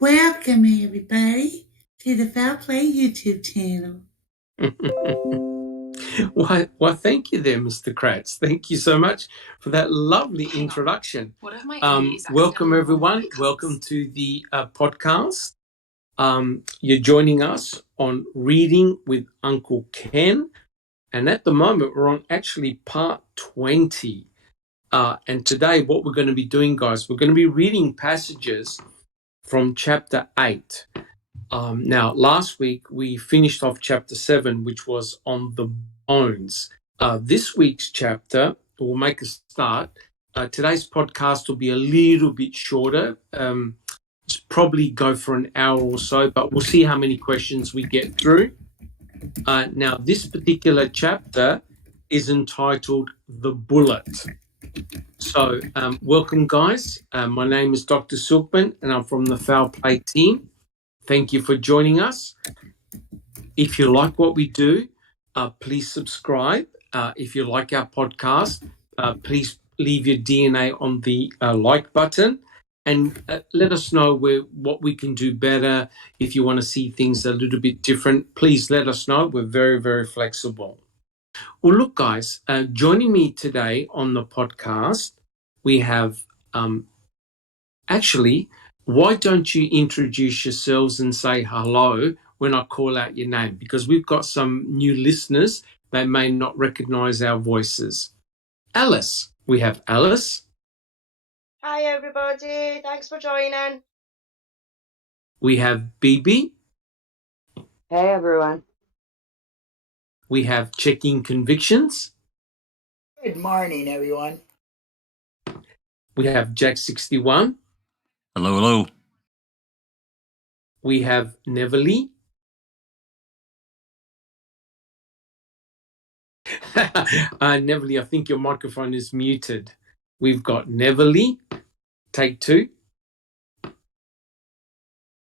Welcome, everybody, to the Foul Play YouTube channel. Well, thank you there, Mr. Kratz. Thank you so much for that lovely introduction. Welcome, everyone. Welcome to the podcast. You're joining us on Reading with Uncle Ken. And at the moment, we're on actually part 20. And today, what we're going to be doing, guys, we're going to be reading passages from chapter 8. Now, last week, we finished off chapter 7, which was on the bones. This week's chapter will make a start. Today's podcast will be a little bit shorter. It's probably go for an hour or so, but we'll see how many questions we get through. Now, this particular chapter is entitled The Bullet. So, welcome, guys. My name is Dr. Silkman, and I'm from the Foul Play team. Thank you for joining us. If you like what we do, please subscribe. If you like our podcast, please leave your DNA on the like button and let us know what we can do better. If you want to see things a little bit different, please let us know. We're very, very flexible. Well, look, guys, joining me today on the podcast, we have actually, why don't you introduce yourselves and say hello when I call out your name? Because we've got some new listeners that may not recognize our voices. Alice, we have Alice. Hi, everybody. Thanks for joining. We have Bibi. Hey, everyone. We have Checking Convictions. Good morning, everyone. We have Jack61. Hello, hello. We have Neverly. Neverly, I think your microphone is muted. We've got Neverly. Take 2.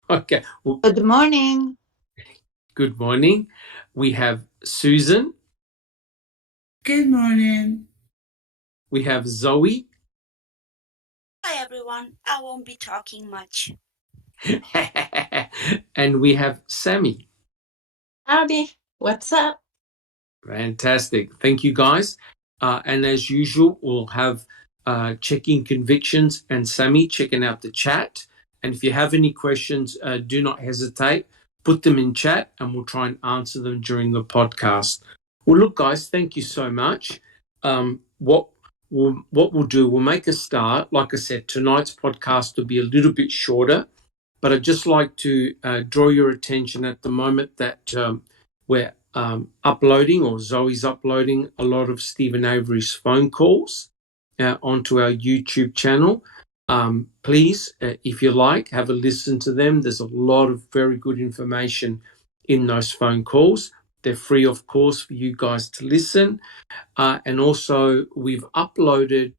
Okay. Well, Good morning. good morning. We have Susan. Good morning. We have Zoe. Hi everyone, I won't be talking much. And we have Sammy. Howdy, what's up? Fantastic. Thank you, guys. And as usual, we'll have Checking Convictions and Sammy checking out the chat. And if you have any questions, do not hesitate. Put them in chat and we'll try and answer them during the podcast. Well, look, guys, thank you so much. What we'll do, we'll make a start. Like I said, tonight's podcast will be a little bit shorter, but I'd just like to draw your attention at the moment that we're uploading, or Zoe's uploading, a lot of Stephen Avery's phone calls onto our YouTube channel. Please, if you like, have a listen to them. There's a lot of very good information in those phone calls. They're free, of course, for you guys to listen. And also, we've uploaded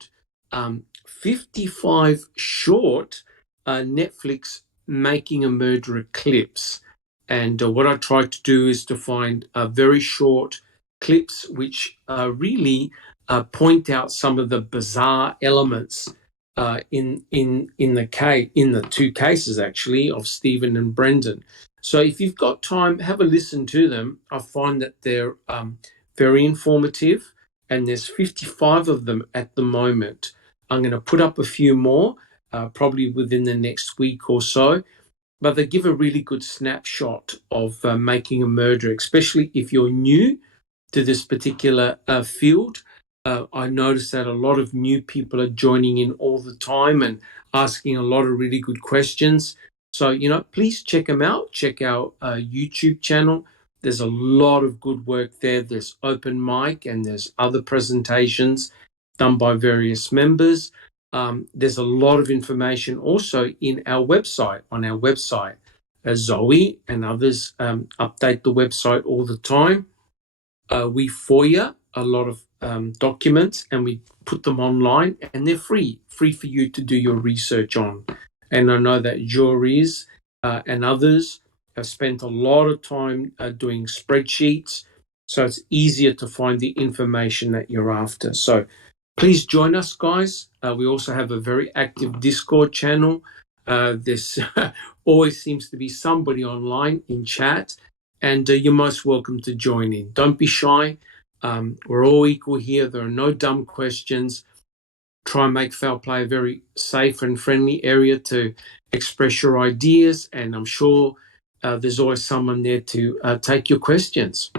55 short Netflix Making a Murderer clips. And what I tried to do is to find very short clips which really point out some of the bizarre elements in the 2 cases, actually, of Stephen and Brendan. So if you've got time, have a listen to them. I find that they're very informative, and there's 55 of them at the moment. I'm going to put up a few more, probably within the next week or so, but they give a really good snapshot of making a murder, especially if you're new to this particular field. I notice that a lot of new people are joining in all the time and asking a lot of really good questions. So, please check them out. Check our YouTube channel. There's a lot of good work there. There's open mic and there's other presentations done by various members. There's a lot of information also in our website, on our website. Zoe and others update the website all the time. We FOIA a lot of documents and we put them online, and they're free for you to do your research on. And I know that juries and others have spent a lot of time doing spreadsheets, so it's easier to find the information that you're after. So please join us, guys. We also have a very active Discord channel. There's always seems to be somebody online in chat, and you're most welcome to join in. Don't be shy. We're all equal here. There are no dumb questions. Try and make foul play a very safe and friendly area to express your ideas, and I'm sure there's always someone there to take your questions.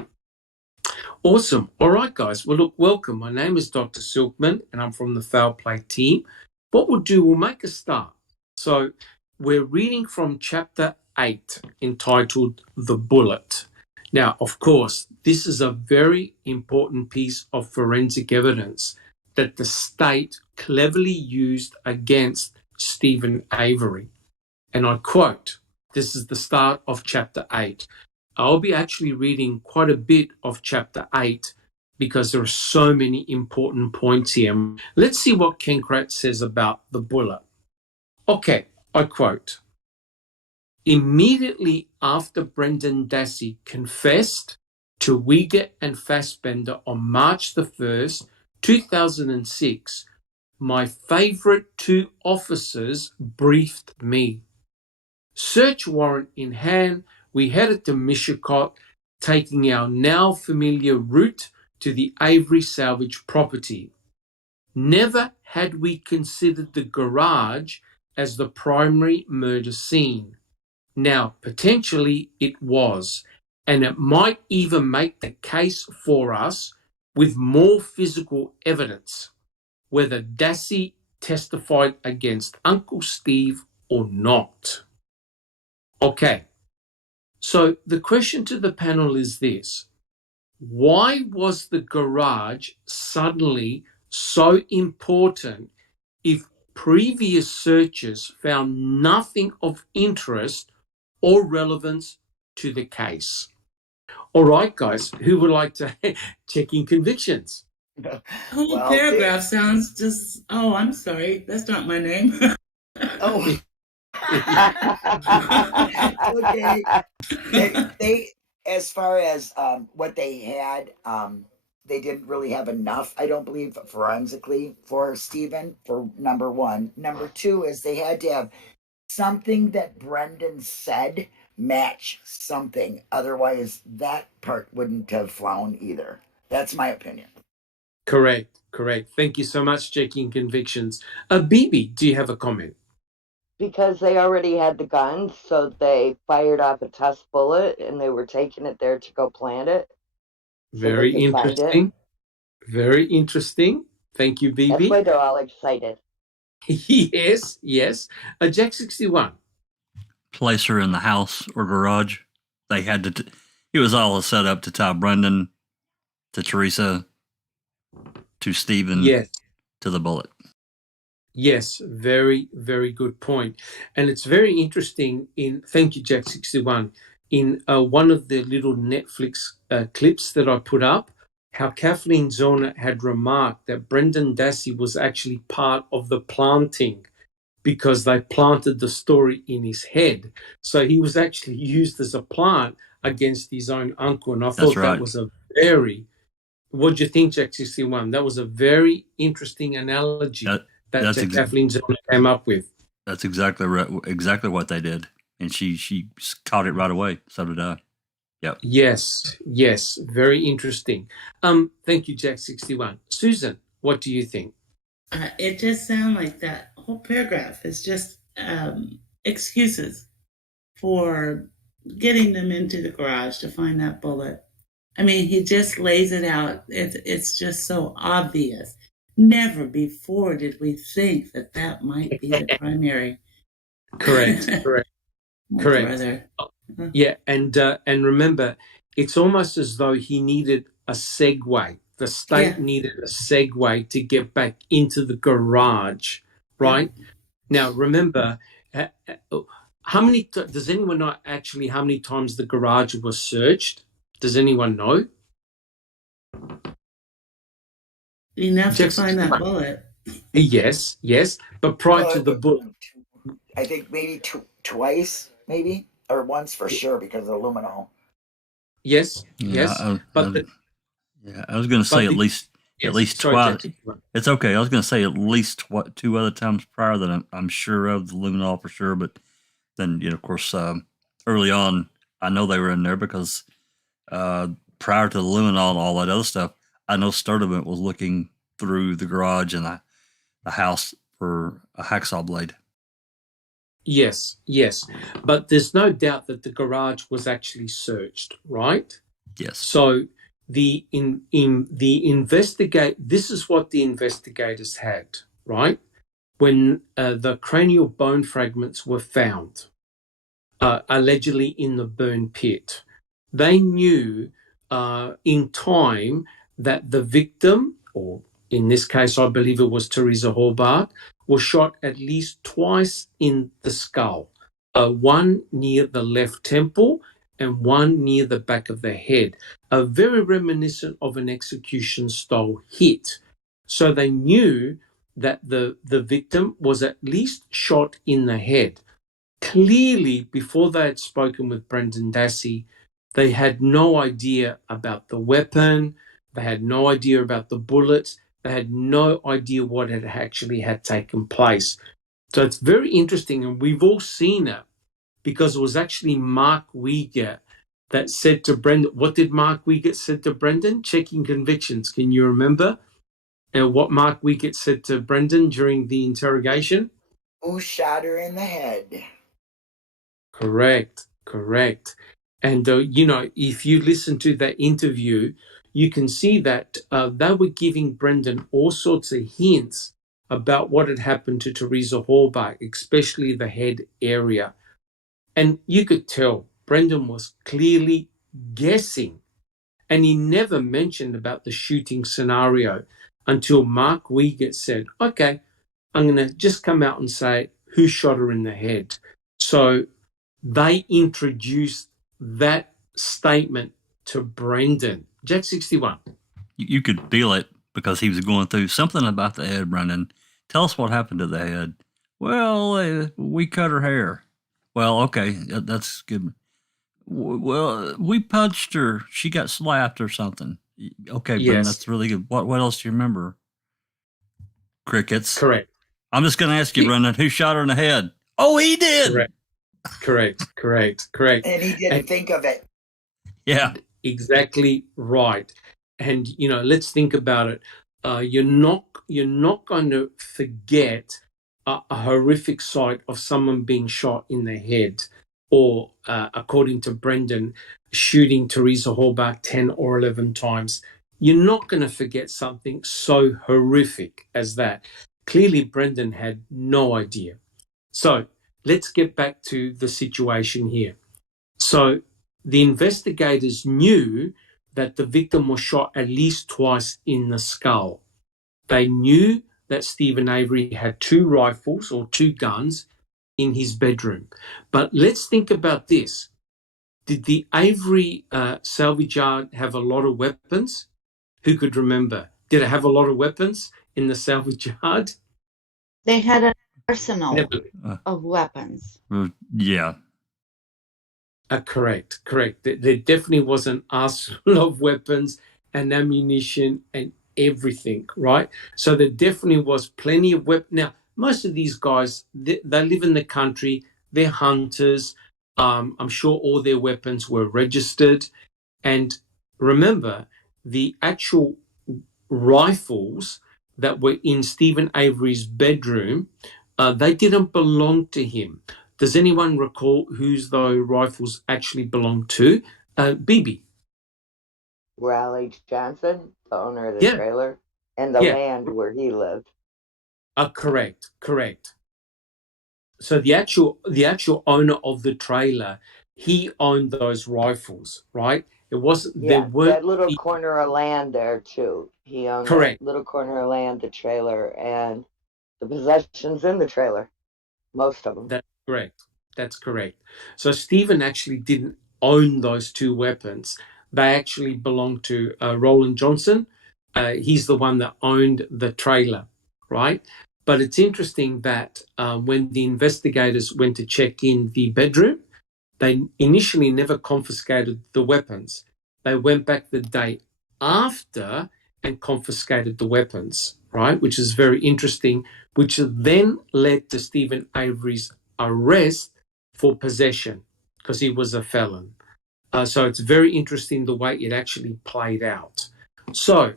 Awesome. All right, guys. Well, look, welcome. My name is Dr. Silkman, and I'm from the Foul Play team. What we'll do, we'll make a start. So we're reading from chapter 8, entitled The Bullet. Now, of course, this is a very important piece of forensic evidence that the state cleverly used against Stephen Avery. And I quote, this is the start of chapter 8. I'll be actually reading quite a bit of chapter 8 because there are so many important points here. Let's see what Ken Kratz says about the bullet. Okay, I quote, immediately after Brendan Dassey confessed to Uyghur and Fassbender on March the 1st, 2006, my favorite two officers briefed me. Search warrant in hand, we headed to Mishikot, taking our now familiar route to the Avery salvage property. Never had we considered the garage as the primary murder scene. Now, potentially it was, and it might even make the case for us with more physical evidence, whether Dassey testified against Uncle Steve or not. Okay, so the question to the panel is this. Why was the garage suddenly so important if previous searches found nothing of interest or relevance to the case? All right, guys, who would like to check in convictions? The whole paragraph sounds just, I'm sorry, that's not my name. Oh. Okay. They, as far as what they had, they didn't really have enough, I don't believe, forensically for Stephen, for number one. Number two is they had to have something that Brendan said match something. Otherwise, that part wouldn't have flown either. That's my opinion. Correct. Thank you so much, checking convictions. Bibi, do you have a comment? Because they already had the guns, so they fired off a test bullet and they were taking it there to go plant it. Very interesting. Very interesting. Thank you, Bibi. That's why they're all excited. Yes. Jack 61. Place her in the house or garage. They had to. It was all a setup to tie Brendan, to Teresa, to Stephen, to the bullet. Yes, very, very good point. And it's very interesting thank you, Jack 61, in one of the little Netflix clips that I put up, how Kathleen Zorner had remarked that Brendan Dassey was actually part of the planting because they planted the story in his head. So he was actually used as a plant against his own uncle. And I thought that was a very, what do you think, Jack 61? That was a very interesting analogy. That's Kathleen Zorner came up with. That's exactly right, exactly what they did, and she caught it right away. So did I. Yep. Yes, very interesting. Thank you, Jack 61. Susan, what do you think? It just sounds like that whole paragraph is just excuses for getting them into the garage to find that bullet. I mean, he just lays it out. It's just so obvious. Never before did we think that might be the primary. Correct. Yeah, and remember, it's almost as though he needed a segue. The state needed a segue to get back into the garage, right? Now, remember, does anyone know actually how many times the garage was searched? Does anyone know? Enough to find that bullet. Yes, but prior to the bullet. I think maybe twice, maybe, or once for sure because of Luminol. Yes. I was going to say at least twice. It's okay. I was going to say at least two other times prior that I'm sure of, the Luminol for sure. But then, of course, early on, I know they were in there because prior to the Luminol and all that other stuff, I know Sturdivant was looking through the garage and the house for a hacksaw blade. Yes. But there's no doubt that the garage was actually searched, right? Yes. So this is what the investigators had, right? When the cranial bone fragments were found, allegedly in the burn pit, they knew in time that the victim, or in this case, I believe it was Teresa Hallbart, was shot at least twice in the skull, one near the left temple and one near the back of the head, very reminiscent of an execution style hit. So they knew that the victim was at least shot in the head. Clearly, before they had spoken with Brendan Dassey, they had no idea about the weapon, they had no idea about the bullets, they had no idea what had taken place. So it's very interesting, and we've all seen it, because it was actually Mark Wiegert that said to Brendan, what did Mark Wiegert said to Brendan? Checking convictions. Can you remember? And what Mark Wiegert said to Brendan during the interrogation? Who shot her in the head? Correct. And, if you listen to that interview, you can see that they were giving Brendan all sorts of hints about what had happened to Teresa Hallbart, especially the head area. And you could tell Brendan was clearly guessing. And he never mentioned about the shooting scenario until Mark Wiegert said, okay, I'm going to just come out and say who shot her in the head. So they introduced that statement to Brendan. Jack 61. You could feel it because he was going through something about the head, Brendan. Tell us what happened to the head. Well, we cut her hair. Well, okay, that's good. Well, we punched her. She got slapped or something. Okay, yes. Brendan, that's really good. What else do you remember? Crickets. Correct. I'm just going to ask you, Brendan, who shot her in the head? Oh, he did. Correct. And he didn't think of it. Yeah. Exactly right. And, let's think about it. You're not going to forget a horrific sight of someone being shot in the head, or, according to Brendan, shooting Teresa Hallbart 10 or 11 times. You're not going to forget something so horrific as that. Clearly, Brendan had no idea. So let's get back to the situation here. So the investigators knew that the victim was shot at least twice in the skull. They knew that Stephen Avery had 2 rifles or 2 guns in his bedroom. But let's think about this. Did the Avery salvage yard have a lot of weapons? Who could remember? Did it have a lot of weapons in the salvage yard? They had an arsenal of weapons. Yeah. Correct. There definitely was an arsenal of weapons and ammunition and everything, right? So there definitely was plenty of weapons. Now, most of these guys, they live in the country. They're hunters. I'm sure all their weapons were registered. And remember, the actual rifles that were in Stephen Avery's bedroom, they didn't belong to him. Does anyone recall whose those rifles actually belonged to? BB. Raleigh Johnson, the owner of the trailer, and the land where he lived. Correct. So the actual owner of the trailer, he owned those rifles, right? It wasn't that little corner of land there too. He owned that little corner of land, the trailer, and the possessions in the trailer. Most of them. That's correct. So Stephen actually didn't own those 2 weapons. They actually belonged to Roland Johnson. He's the one that owned the trailer, right? But it's interesting that when the investigators went to check in the bedroom, they initially never confiscated the weapons. They went back the day after and confiscated the weapons, right, which is very interesting, which then led to Stephen Avery's arrest for possession because he was a felon. So it's very interesting the way it actually played out. So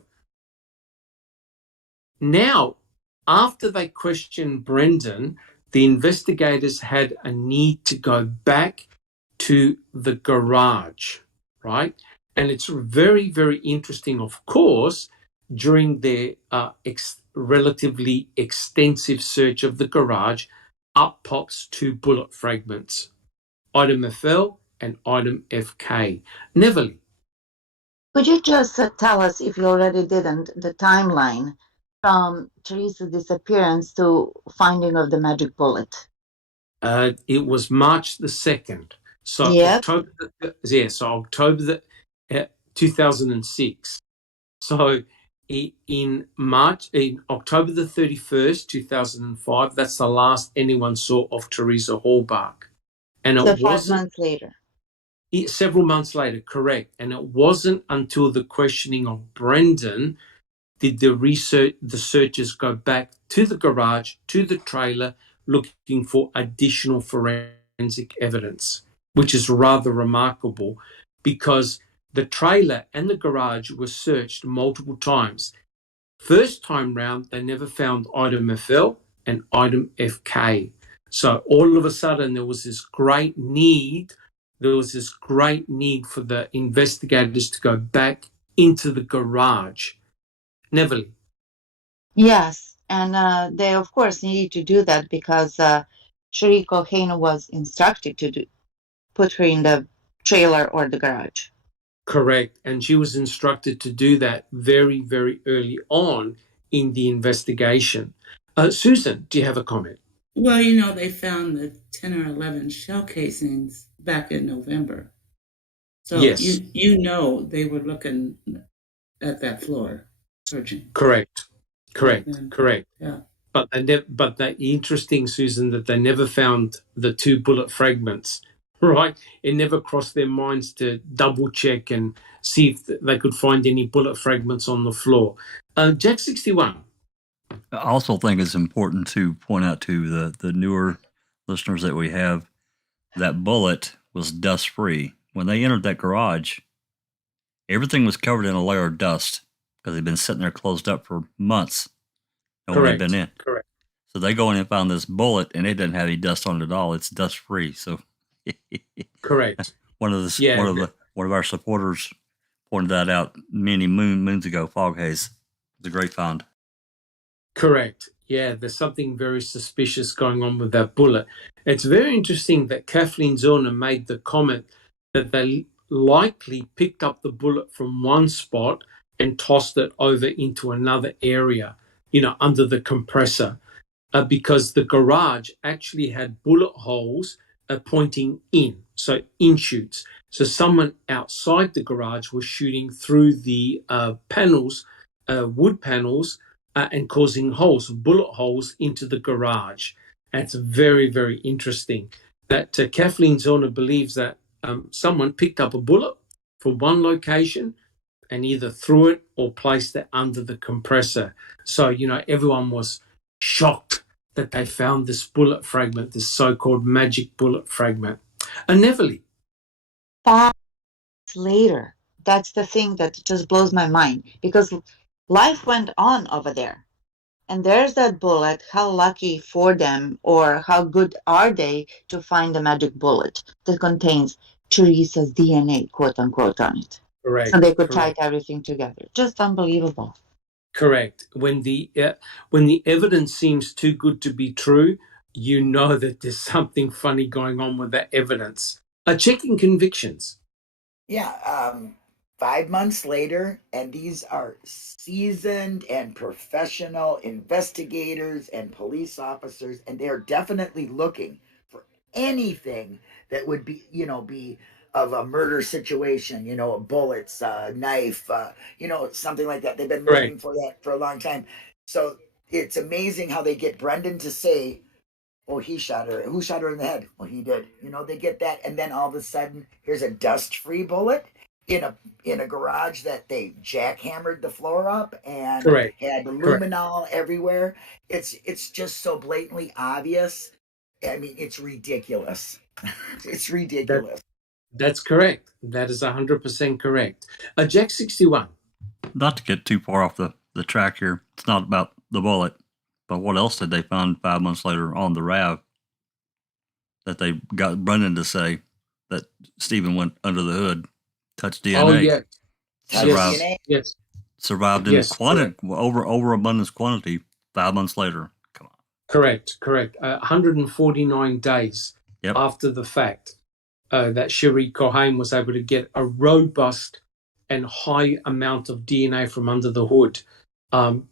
now, after they questioned Brendan, the investigators had a need to go back to the garage, right? And it's very, very interesting, of course, during their relatively extensive search of the garage, up pops 2 bullet fragments, item FL and item FK. Neverly. Could you just tell us, if you already didn't, the timeline from Teresa's disappearance to finding of the magic bullet? It was March the 2nd. So Yep. October 2006. So in October the 31st, 2005, that's the last anyone saw of Teresa Hallbark. And so it 5 months later. Several months later, correct. And it wasn't until the questioning of Brendan did the searchers go back to the garage, to the trailer, looking for additional forensic evidence, which is rather remarkable because the trailer and the garage were searched multiple times. First time round, they never found item FL and item FK. So all of a sudden, there was this great need for the investigators to go back into the garage. Neverly. Yes, and they of course needed to do that because Cherie Colhane was instructed to put her in the trailer or the garage. Correct, and she was instructed to do that very, very early on in the investigation. Susan, do you have a comment? Well, they found the 10 or 11 shell casings back in November. So yes. They were looking at that floor, searching. Correct. Yeah. But the interesting, Susan, that they never found the 2 bullet fragments, right? It never crossed their minds to double check and see if they could find any bullet fragments on the floor. Jack 61. I also think it's important to point out to the newer listeners that we have that bullet was dust free. When they entered that garage, everything was covered in a layer of dust because they'd been sitting there closed up for months. No one had been in. Correct. So they go in and found this bullet, and it doesn't have any dust on it at all. It's dust free. So correct. One of our supporters pointed that out many moons ago. Fog haze. It's a great find. Correct. Yeah, there's something very suspicious going on with that bullet. It's very interesting that Kathleen Zorner made the comment that they likely picked up the bullet from one spot and tossed it over into another area, under the compressor, because the garage actually had bullet holes pointing in, so in chutes. So someone outside the garage was shooting through the panels, wood panels, and causing bullet holes into the garage. And it's very, very interesting that Kathleen Zorner believes that someone picked up a bullet from one location and either threw it or placed it under the compressor. So, everyone was shocked that they found this bullet fragment, this so-called magic bullet fragment. And Neverly. 5 months later, that's the thing that just blows my mind because life went on over there. And there's that bullet. How lucky for them, or how good are they to find a magic bullet that contains Teresa's DNA, quote unquote, on it. Correct. So they could tie everything together. Just unbelievable. Correct. When the evidence seems too good to be true, you know that there's something funny going on with that evidence. Checking convictions. Yeah, 5 months later, and these are seasoned and professional investigators and police officers, and they're definitely looking for anything that would be of a murder situation, bullets, knife, something like that. They've been looking for that for a long time. So it's amazing how they get Brendan to say, oh, he shot her. Who shot her in the head? Well, he did. They get that. And then all of a sudden, here's a dust-free bullet. in a garage that they jackhammered the floor up and Correct. had Correct. luminol everywhere. It's just so blatantly obvious. I mean, it's ridiculous. It's ridiculous. That's correct. That is 100% correct. Jack 61. Not to get too far off the track here, it's not about the bullet, but what else did they find 5 months later on the RAV that they got Brendan to say that Stephen went under the hood, touched DNA? Oh, yeah. Survived, DNA. Yes. survived in quantity, overabundance quantity 5 months later. Come on. Correct. 149 days after the fact that Sherry Cohen was able to get a robust and high amount of DNA from under the hood.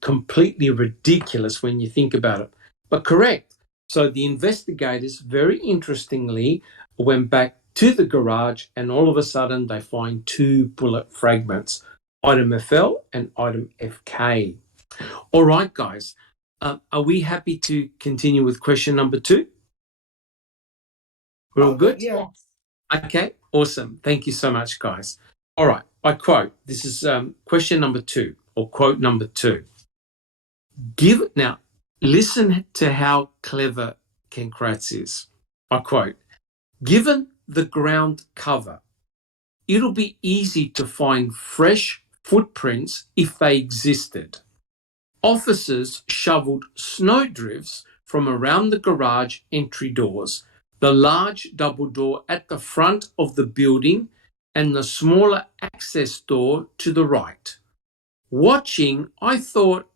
Completely ridiculous when you think about it, but correct. So the investigators, very interestingly, went back to the garage and all of a sudden they find 2 bullet fragments, item FL and item FK. All right, guys. Are we happy to continue with question number 2? We're all good? Yeah. Okay, awesome. Thank you so much, guys. All right, I quote. This is question number 2, or quote number 2. Now, listen to how clever Ken Kratz is. I quote, given the ground cover, it'll be easy to find fresh footprints if they existed. Officers shoveled snowdrifts from around the garage entry doors, the large double door at the front of the building, and the smaller access door to the right. Watching, I thought,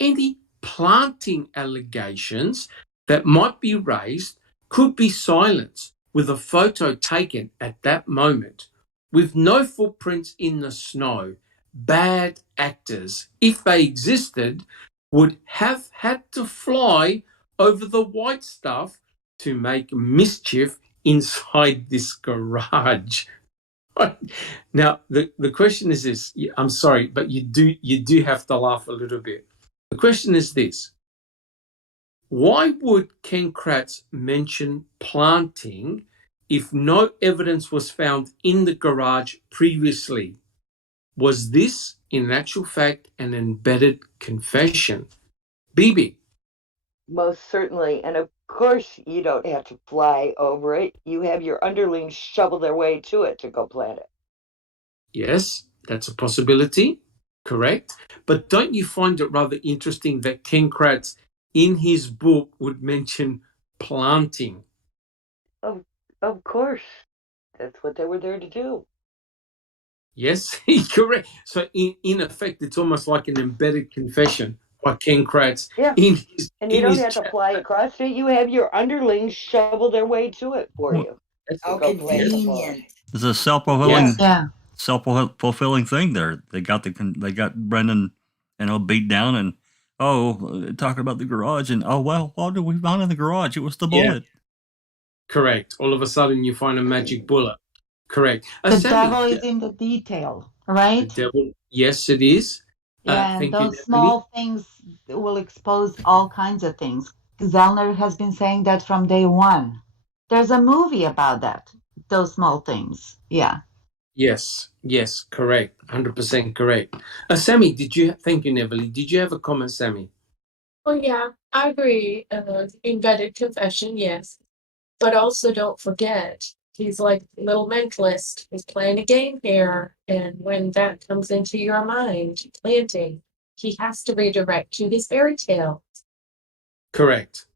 any planting allegations that might be raised could be silenced with a photo taken at that moment. With no footprints in the snow, bad actors, if they existed, would have had to fly over the white stuff to make mischief inside this garage. Now, the question is this. I'm sorry, but you do have to laugh a little bit. The question is this. Why would Ken Kratz mention planting if no evidence was found in the garage previously? Was this, in actual fact, an embedded confession? BB. Most certainly. And of course, you don't have to fly over it. You have your underlings shovel their way to it to go plant it. Yes, that's a possibility. Correct. But don't you find it rather interesting that Ken Kratz, in his book, would mention planting? Of course. That's what they were there to do. Yes, correct. So in effect, it's almost like an embedded confession by Ken Kratz. Yeah. And you don't have to fly across it. You have your underlings shovel their way to it for you. How convenient. It's a self-fulfilling thing there. They got Brendan, beat down and talking about the garage and what did we find in the garage? It was the bullet. Yeah. Correct. All of a sudden you find a magic bullet. Correct. The devil is in the detail, right? The devil, yes, it is. And those small things will expose all kinds of things. Zellner has been saying that from day one. There's a movie about that, those small things. Yeah. Yes, correct. 100% correct. Sammy, thank you, Neverly. Did you have a comment, Sammy? Oh, yeah, I agree. Embedded confession, yes. But also don't forget, he's like a little mentalist. He's playing a game here. And when that comes into your mind, planting, he has to redirect to his fairy tale. Correct.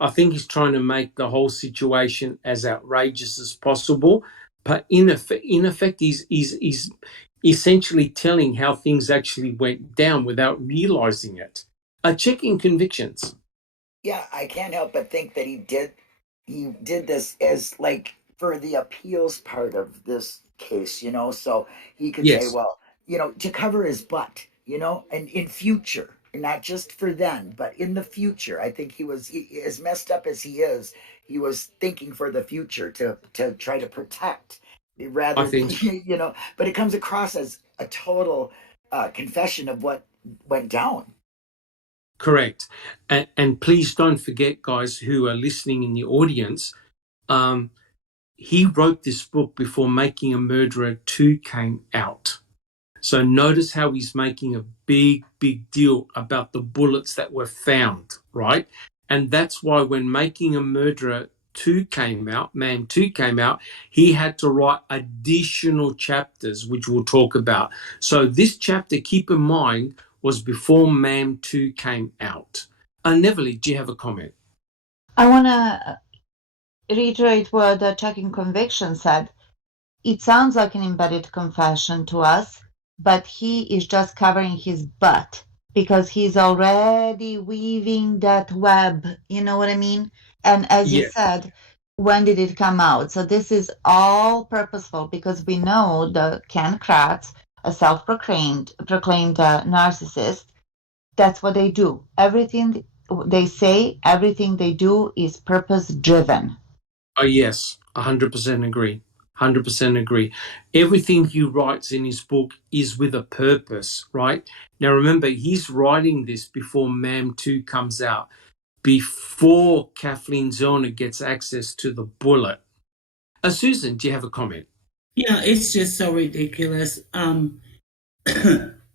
I think he's trying to make the whole situation as outrageous as possible. But in effect, he's essentially telling how things actually went down without realizing it. Checking convictions. Yeah, I can't help but think that he did this as like for the appeals part of this case, so he could say, well, to cover his butt, and in future, not just for then, but in the future. I think he as messed up as he was thinking for the future to try to protect rather than, but it comes across as a total confession of what went down. Correct. And please don't forget, guys who are listening in the audience, he wrote this book before Making a Murderer 2 came out. So notice how he's making a big, big deal about the bullets that were found, right? And that's why when Making a Murderer 2 came out, Man 2 came out, he had to write additional chapters, which we'll talk about. So this chapter, keep in mind, was before Man 2 came out. Neville, do you have a comment? I want to reiterate what the checking conviction said. It sounds like an embedded confession to us, but he is just covering his butt because he's already weaving that web. You know what I mean? And as you said, when did it come out? So this is all purposeful because we know the Ken Kratz, a self-proclaimed narcissist, that's what they do. Everything they say, everything they do is purpose-driven. Oh, yes, 100% agree. 100% agree. Everything he writes in his book is with a purpose, right? Now, remember, he's writing this before MAM 2 comes out, before Kathleen Zellner gets access to the bullet. Susan, do you have a comment? Yeah, it's just so ridiculous.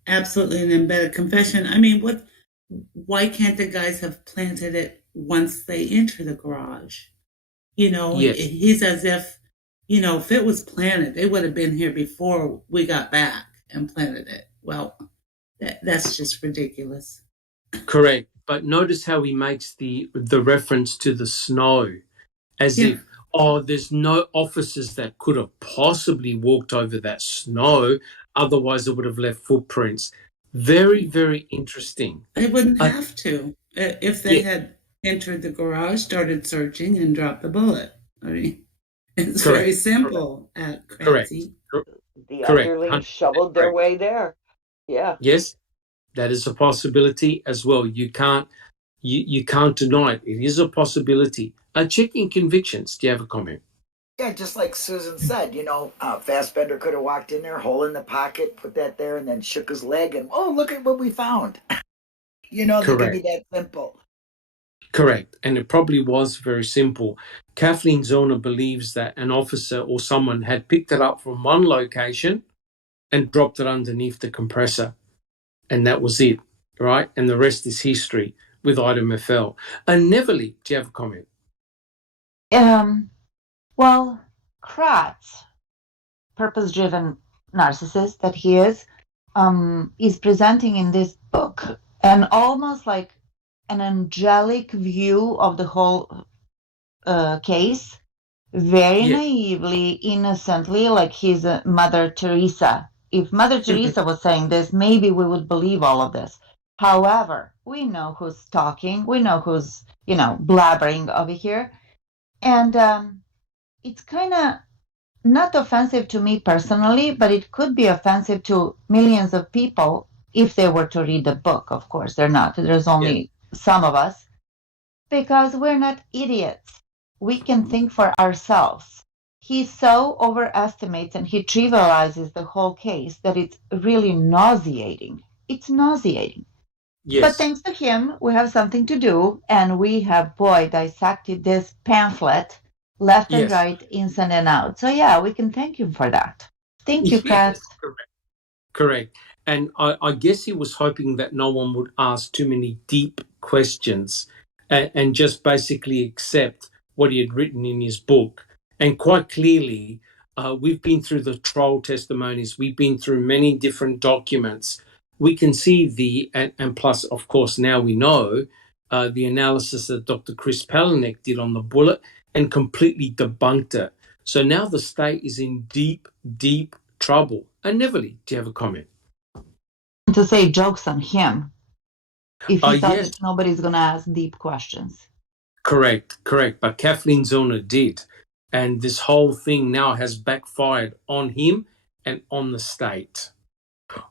Absolutely an embedded confession. I mean, why can't the guys have planted it once they enter the garage? You know, he's as if, if it was planted, they would have been here before we got back and planted it. Well, that's just ridiculous. Correct. But notice how he makes the reference to the snow as if, there's no officers that could have possibly walked over that snow. Otherwise, it would have left footprints. Very, very interesting. They wouldn't have to if they had entered the garage, started searching, and dropped the bullet. I mean, it's very simple. Correct. The underlings shoveled their way there. Yeah. Yes, that is a possibility as well. You can't deny it. It is a possibility. Checking convictions. Do you have a comment? Yeah, just like Susan said, Fassbender could have walked in there, hole in the pocket, put that there, and then shook his leg, and look at what we found. They could be that simple. Correct. And it probably was very simple. Kathleen Zellner believes that an officer or someone had picked it up from one location and dropped it underneath the compressor. And that was it, right? And the rest is history with Item FL. And Neville, do you have a comment? Well, Kratz, purpose-driven narcissist that he is presenting in this book an almost like an angelic view of the whole case, very naively, innocently, like he's a Mother Teresa. If Mother Teresa was saying this, maybe we would believe all of this. However, we know who's talking. We know who's, blabbering over here. And it's kind of not offensive to me personally, but it could be offensive to millions of people if they were to read the book. Of course, they're not. There's only some of us, because we're not idiots. We can think for ourselves. He so overestimates and he trivializes the whole case that it's really nauseating. It's nauseating. Yes. But thanks to him, we have something to do, and we have, dissected this pamphlet left and right, inside and out. So yeah, we can thank him for that. Thank you, Kratz. Correct. And I guess he was hoping that no one would ask too many deep questions and just basically accept what he had written in his book. And quite clearly, we've been through the trial testimonies. We've been through many different documents. We can see and plus, of course, now we know the analysis that Dr. Chris Palinek did on the bullet and completely debunked it. So now the state is in deep, deep trouble. And Neville, do you have a comment? To say jokes on him if he thought that nobody's going to ask deep questions. Correct. But Kathleen Zellner did. And this whole thing now has backfired on him and on the state.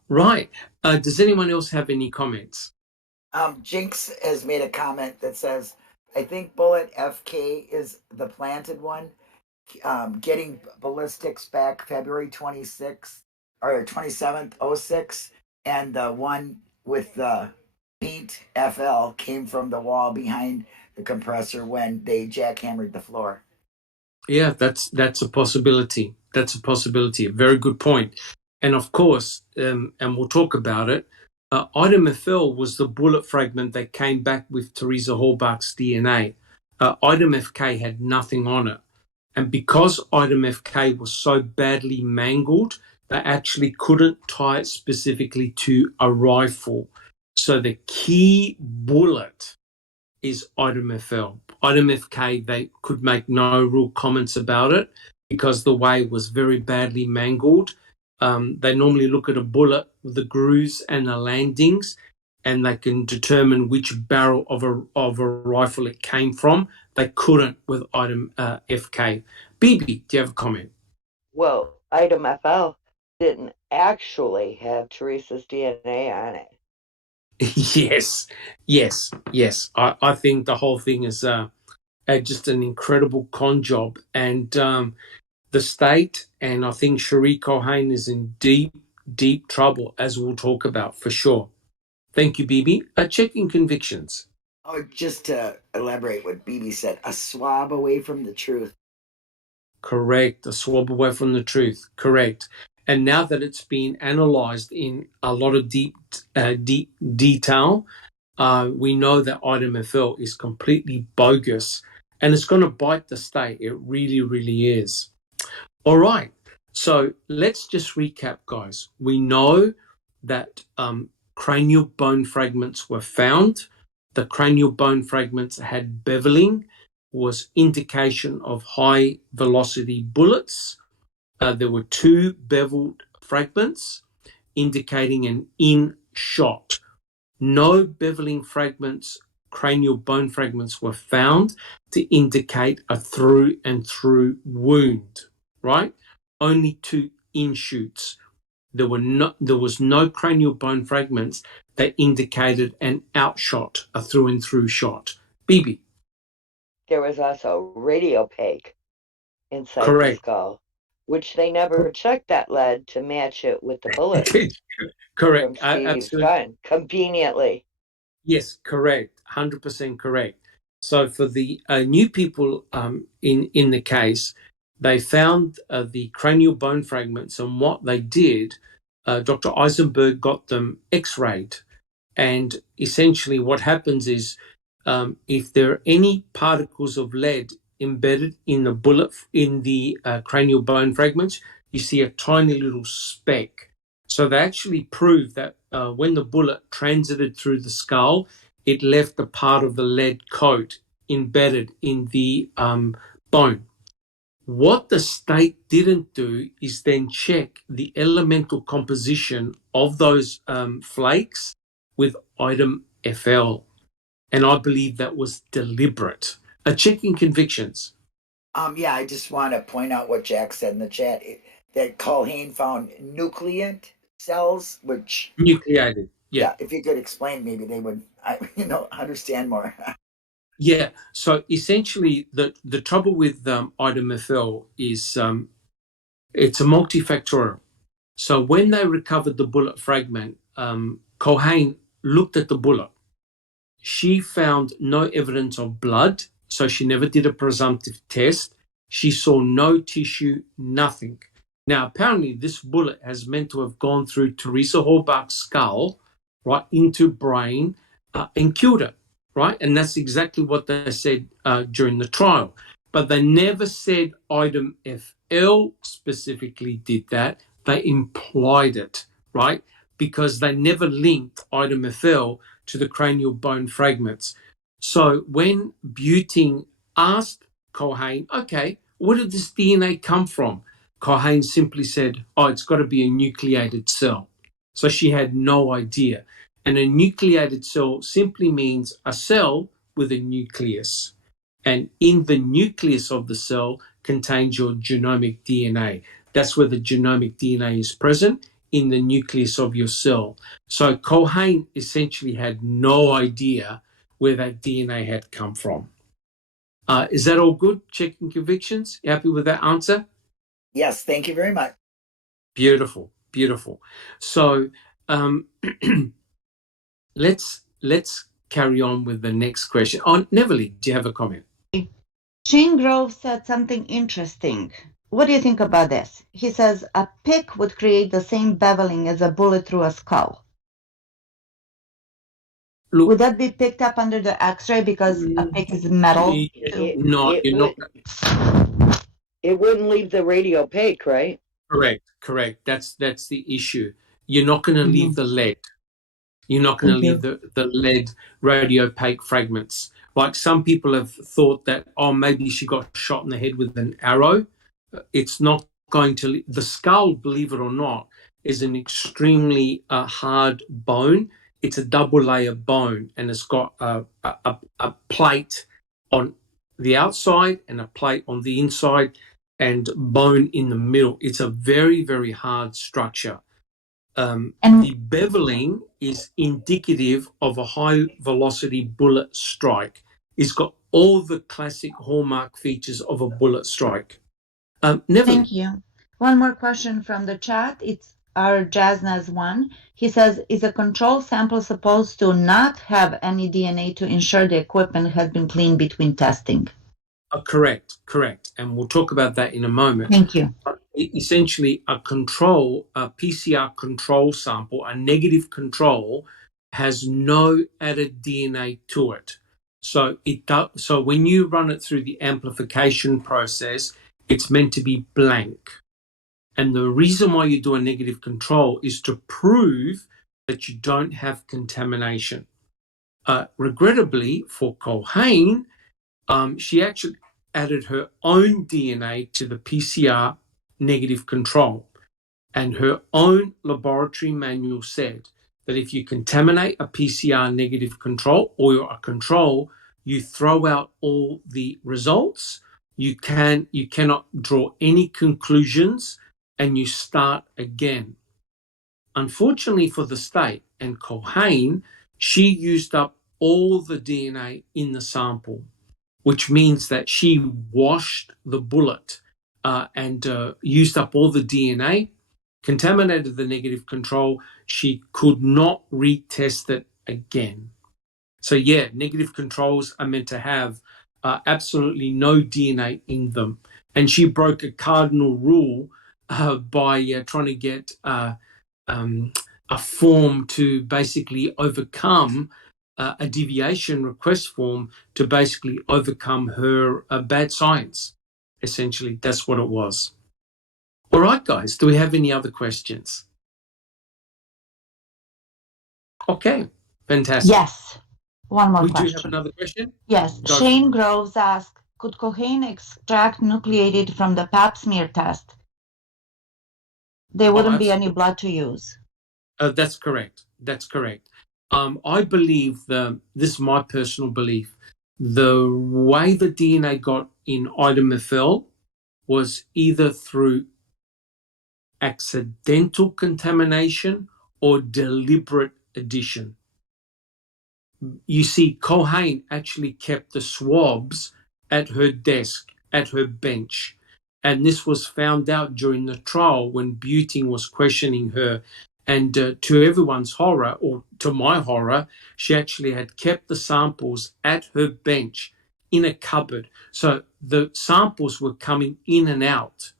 Right. Does anyone else have any comments? Jinx has made a comment that says, I think bullet FK is the planted one. Getting ballistics back February 26th or 27th, 06. And the one with the paint FL came from the wall behind the compressor when they jackhammered the floor. Yeah, that's a possibility. That's a possibility. A very good point. And of course, and we'll talk about it, item FL was the bullet fragment that came back with Teresa Halbach's DNA. Item FK had nothing on it. And because item FK was so badly mangled, they actually couldn't tie it specifically to a rifle. So the key bullet is item FL. Item FK, they could make no real comments about it because the way it was very badly mangled. They normally look at a bullet with the grooves and the landings, and they can determine which barrel of a rifle it came from. They couldn't with item FK. BB, do you have a comment? Well, item FL didn't actually have Teresa's DNA on it. Yes. I think the whole thing is just an incredible con job. And the state, and I think Cherie Cohen is in deep trouble, as we'll talk about for sure. Thank you, Bibi. Checking convictions. Oh, just to elaborate what BB said, a swab away from the truth. Correct. A swab away from the truth. Correct. And now that it's been analysed in a lot of deep detail, we know that item FL is completely bogus, and it's going to bite the state. It really, really is. All right. So let's just recap, guys. We know that cranial bone fragments were found. The cranial bone fragments had beveling, was indication of high velocity bullets. There were 2 beveled fragments indicating an in shot. No beveling fragments, cranial bone fragments were found to indicate a through and through wound, right? Only 2 in-shoots. There was no cranial bone fragments that indicated an outshot, a through and through shot. BB. There was also radiopaque inside Correct. the skull, which they never checked that lead to match it with the bullet. Correct. From Steve's Absolutely. gun, conveniently. Yes, correct. 100% correct. So for the new people in the case, they found the cranial bone fragments, and what they did, Dr. Eisenberg got them x-rayed. And essentially what happens is if there are any particles of lead embedded in the bullet, in the cranial bone fragments, you see a tiny little speck. So they actually proved that when the bullet transited through the skull, it left a part of the lead coat embedded in the bone. What the state didn't do is then check the elemental composition of those flakes with item FL. And I believe that was deliberate. Checking convictions. Yeah, I just want to point out what Jack said in the chat, that Culhane found nucleate cells, which... Nucleated, yeah. If you could explain, maybe they would, understand more. Yeah, so essentially the trouble with item FL is it's a multifactorial. So when they recovered the bullet fragment, Culhane looked at the bullet. She found no evidence of blood, so she never did a presumptive test. She saw no tissue, nothing. Now, apparently this bullet has meant to have gone through Teresa Halbach's skull, right, into brain and killed her, right? And that's exactly what they said during the trial. But they never said item FL specifically did that. They implied it, right? Because they never linked item FL to the cranial bone fragments. So when Buting asked Culhane, okay, where did this DNA come from? Culhane simply said, oh, it's got to be a nucleated cell. So she had no idea. And a nucleated cell simply means a cell with a nucleus. And in the nucleus of the cell contains your genomic DNA. That's where the genomic DNA is present, in the nucleus of your cell. So Culhane essentially had no idea where that DNA had come from. Is that all good? Checking convictions? You happy with that answer? Yes, thank you very much. Beautiful. So let's carry on with the next question. Oh, Neverly, do you have a comment? Shane Grove said something interesting. What do you think about this? He says a pick would create the same beveling as a bullet through a skull. Look, would that be picked up under the X-ray because a pick is metal? It wouldn't leave the radiopaque, right? Correct. That's the issue. You're not going to leave the lead. You're not going to leave the lead radiopaque fragments. Like some people have thought that, oh, maybe she got shot in the head with an arrow. It's not going to. The skull, believe it or not, is an extremely hard bone. It's a double layer bone, and it's got a plate on the outside and a plate on the inside and bone in the middle. It's a very, very hard structure. The beveling is indicative of a high velocity bullet strike. It's got all the classic hallmark features of a bullet strike. Thank you. One more question from the chat. It's our Jaznaz1. He says, is a control sample supposed to not have any DNA to ensure the equipment has been cleaned between testing? Correct. And we'll talk about that in a moment. Thank you. Essentially, a PCR control sample, a negative control, has no added DNA to it. So when you run it through the amplification process, it's meant to be blank. And the reason why you do a negative control is to prove that you don't have contamination. Regrettably, for Culhane, she actually added her own DNA to the PCR negative control. And her own laboratory manual said that if you contaminate a PCR negative control or a control, you throw out all the results. You cannot draw any conclusions, and you start again. Unfortunately for the state and Culhane, she used up all the DNA in the sample, which means that she washed the bullet and used up all the DNA, contaminated the negative control. She could not retest it again. So yeah, negative controls are meant to have absolutely no DNA in them. And she broke a cardinal rule by trying to get a form to basically overcome a deviation request form to basically overcome her bad science. Essentially, that's what it was. All right, guys, do we have any other questions? Okay, fantastic. Yes. One more question. Do you have another question? Yes. Shane Groves asked, could Culhane extract nucleated from the pap smear test? There wouldn't be any blood to use. That's correct. I believe this is my personal belief. The way the DNA got in Ida Methel was either through accidental contamination or deliberate addition. You see, Culhane actually kept the swabs at her desk, at her bench. And this was found out during the trial when Buting was questioning her. And to everyone's horror, or to my horror, she actually had kept the samples at her bench in a cupboard. So the samples were coming in and out.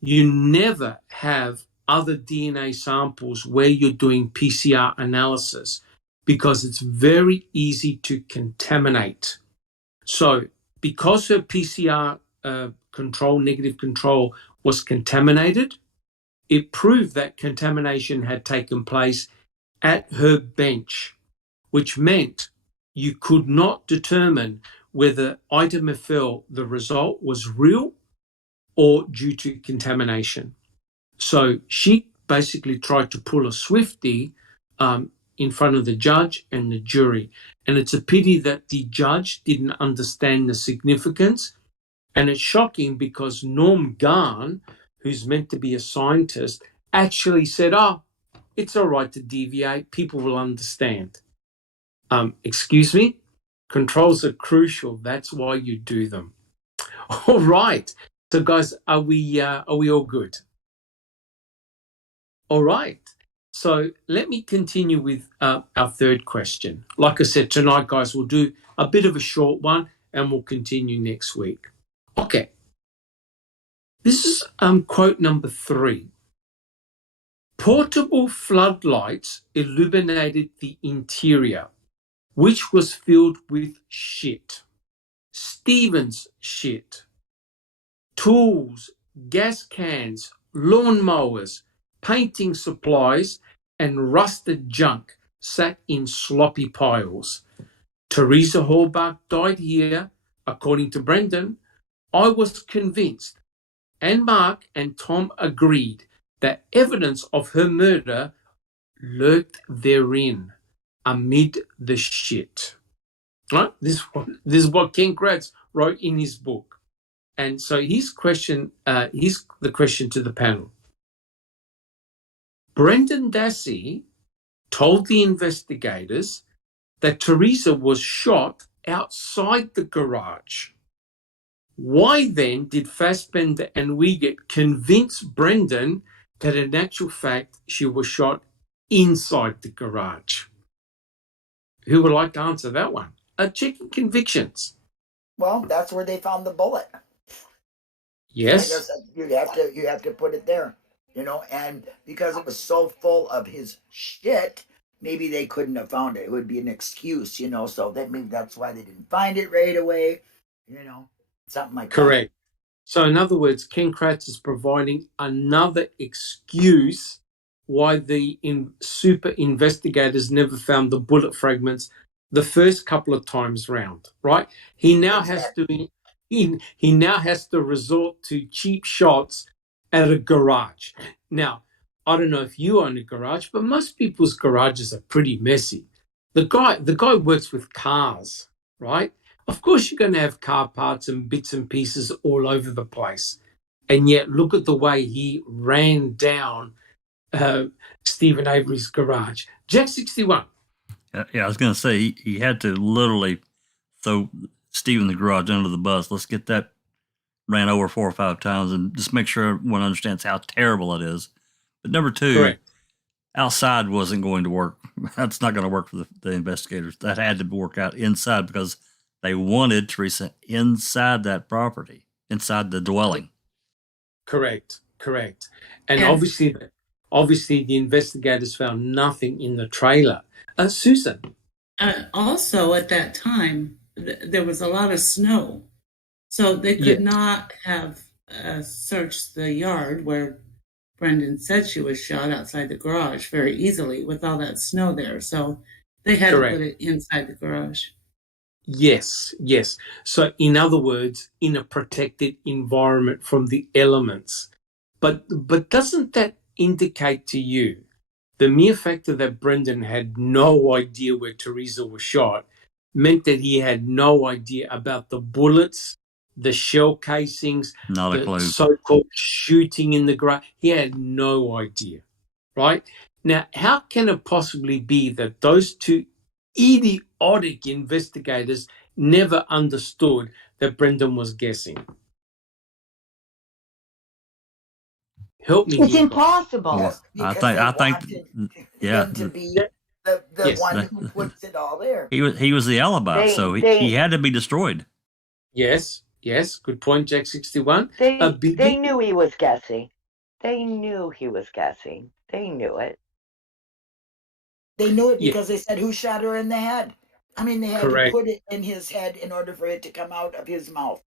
You never have other DNA samples where you're doing PCR analysis because it's very easy to contaminate. So because her PCR negative control was contaminated, it proved that contamination had taken place at her bench, which meant you could not determine whether Ida Methel, the result, was real or due to contamination. So she basically tried to pull a Swiftie in front of the judge and the jury. And it's a pity that the judge didn't understand the significance. And it's shocking because Norm Garn, who's meant to be a scientist, actually said, it's all right to deviate. People will understand. Excuse me? Controls are crucial. That's why you do them. All right. So, guys, are we all good? All right. So let me continue with our third question. Like I said, tonight, guys, we'll do a bit of a short one, and we'll continue next week. Okay. This is quote number 3. Portable floodlights illuminated the interior, which was filled with shit. Stephen's shit. Tools, gas cans, lawnmowers, painting supplies, and rusted junk sat in sloppy piles. Teresa Hallbach died here, according to Brendan. I was convinced, and Mark and Tom agreed, that evidence of her murder lurked therein, amid the shit. Right? This is what Ken Kratz wrote in his book. And so here's the question to the panel. Brendan Dassey told the investigators that Teresa was shot outside the garage. Why then did Fassbender and Wiegert convince Brendan that in actual fact she was shot inside the garage? Who would like to answer that one? Checking convictions. Well, that's where they found the bullet. Yes. Like I said, you have to put it there, and because it was so full of his shit, maybe they couldn't have found it. It would be an excuse, so that maybe that's why they didn't find it right away, something like that. Correct. So in other words, Ken Kratz is providing another excuse why the super investigators never found the bullet fragments the first couple of times round, right? He now has to resort to cheap shots at a garage. Now, I don't know if you own a garage, but most people's garages are pretty messy. The guy works with cars, right? Of course you're going to have car parts and bits and pieces all over the place. And yet look at the way he ran down Stephen Avery's garage. Jack 61. Yeah, I was going to say, he had to literally throw Stephen the garage under the bus. Let's get that ran over 4 or 5 times and just make sure everyone understands how terrible it is. But number 2, correct, outside wasn't going to work. That's not going to work for the investigators. That had to work out inside because they wanted Teresa inside that property, inside the dwelling. Correct. And obviously the investigators found nothing in the trailer. Susan. Also, at that time, there was a lot of snow, so they could not have searched the yard where Brendan said she was shot outside the garage very easily with all that snow there. So they had to put it inside the garage. Yes. So in other words, in a protected environment from the elements. But doesn't that indicate to you the mere fact that Brendan had no idea where Teresa was shot meant that he had no idea about the bullets, the shell casings, the so-called shooting in the garage? He had no idea, right? Now, how can it possibly be that those two idiotic investigators never understood that Brendan was guessing? Help me. It's impossible. Yes, I think to be the one who puts it all there. He was the alibi, so he had to be destroyed. Yes, good point, Jack 61. They knew he was guessing. They knew he was guessing. They knew it. They knew it because they said, who shot her in the head? I mean, they had to put it in his head in order for it to come out of his mouth.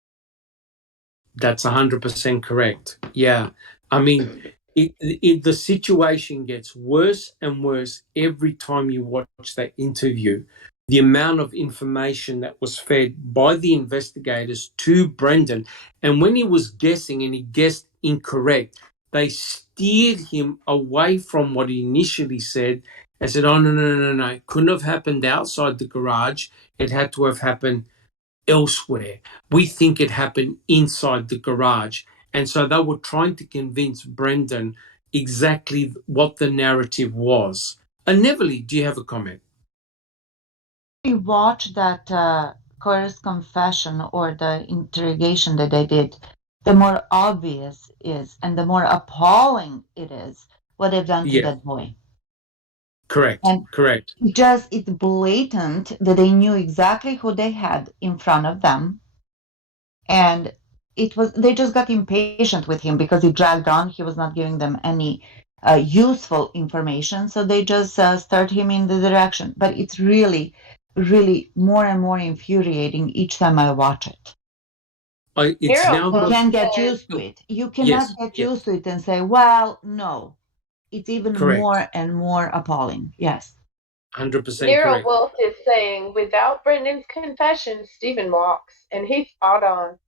That's 100% correct. Yeah. I mean, the situation gets worse and worse every time you watch that interview. The amount of information that was fed by the investigators to Brendan, and when he was guessing and he guessed incorrect, they steered him away from what he initially said and said, oh, no. It couldn't have happened outside the garage. It had to have happened elsewhere. We think it happened inside the garage. And so they were trying to convince Brendan exactly what the narrative was. And Neverly, do you have a comment? You watch that coerced confession or the interrogation that they did, the more obvious is and the more appalling it is what they've done to that boy. Correct. And correct. it's blatant that they knew exactly who they had in front of them. And they just got impatient with him because he dragged on. He was not giving them any useful information. So they just start him in the direction. But it's really, really more and more infuriating each time I watch it. It's now You can't get used to it. You cannot get used to it and say, well, no. It's even more and more appalling. Yes. 100% Nero correct. Wolf is saying, without Brendan's confession, Stephen walks, and he's spot on.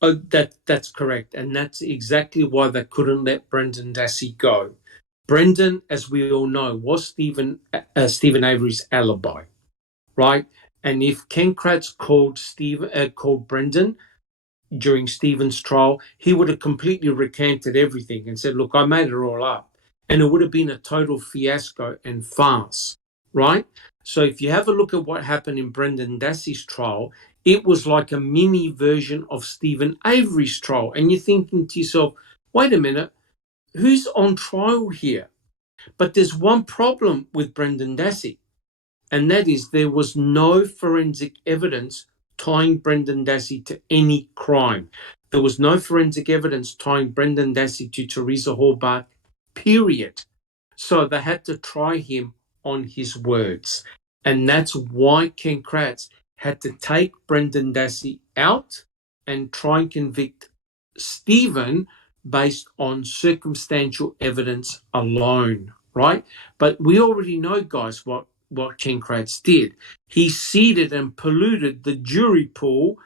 Oh, that's correct, and that's exactly why they couldn't let Brendan Dassey go. Brendan, as we all know, was Stephen Avery's alibi, right? And if Ken Kratz called Brendan during Stephen's trial, he would have completely recanted everything and said, "Look, I made it all up," and it would have been a total fiasco and farce, right? So if you have a look at what happened in Brendan Dassey's trial, it was like a mini version of Stephen Avery's trial. And you're thinking to yourself, wait a minute, who's on trial here? But there's one problem with Brendan Dassey, and that is there was no forensic evidence tying Brendan Dassey to any crime. There was no forensic evidence tying Brendan Dassey to Teresa Halbach, period. So they had to try him on his words. And that's why Ken Kratz had to take Brendan Dassey out and try and convict Stephen based on circumstantial evidence alone, right? But we already know, guys, what Ken Kratz did. He seeded and polluted the jury pool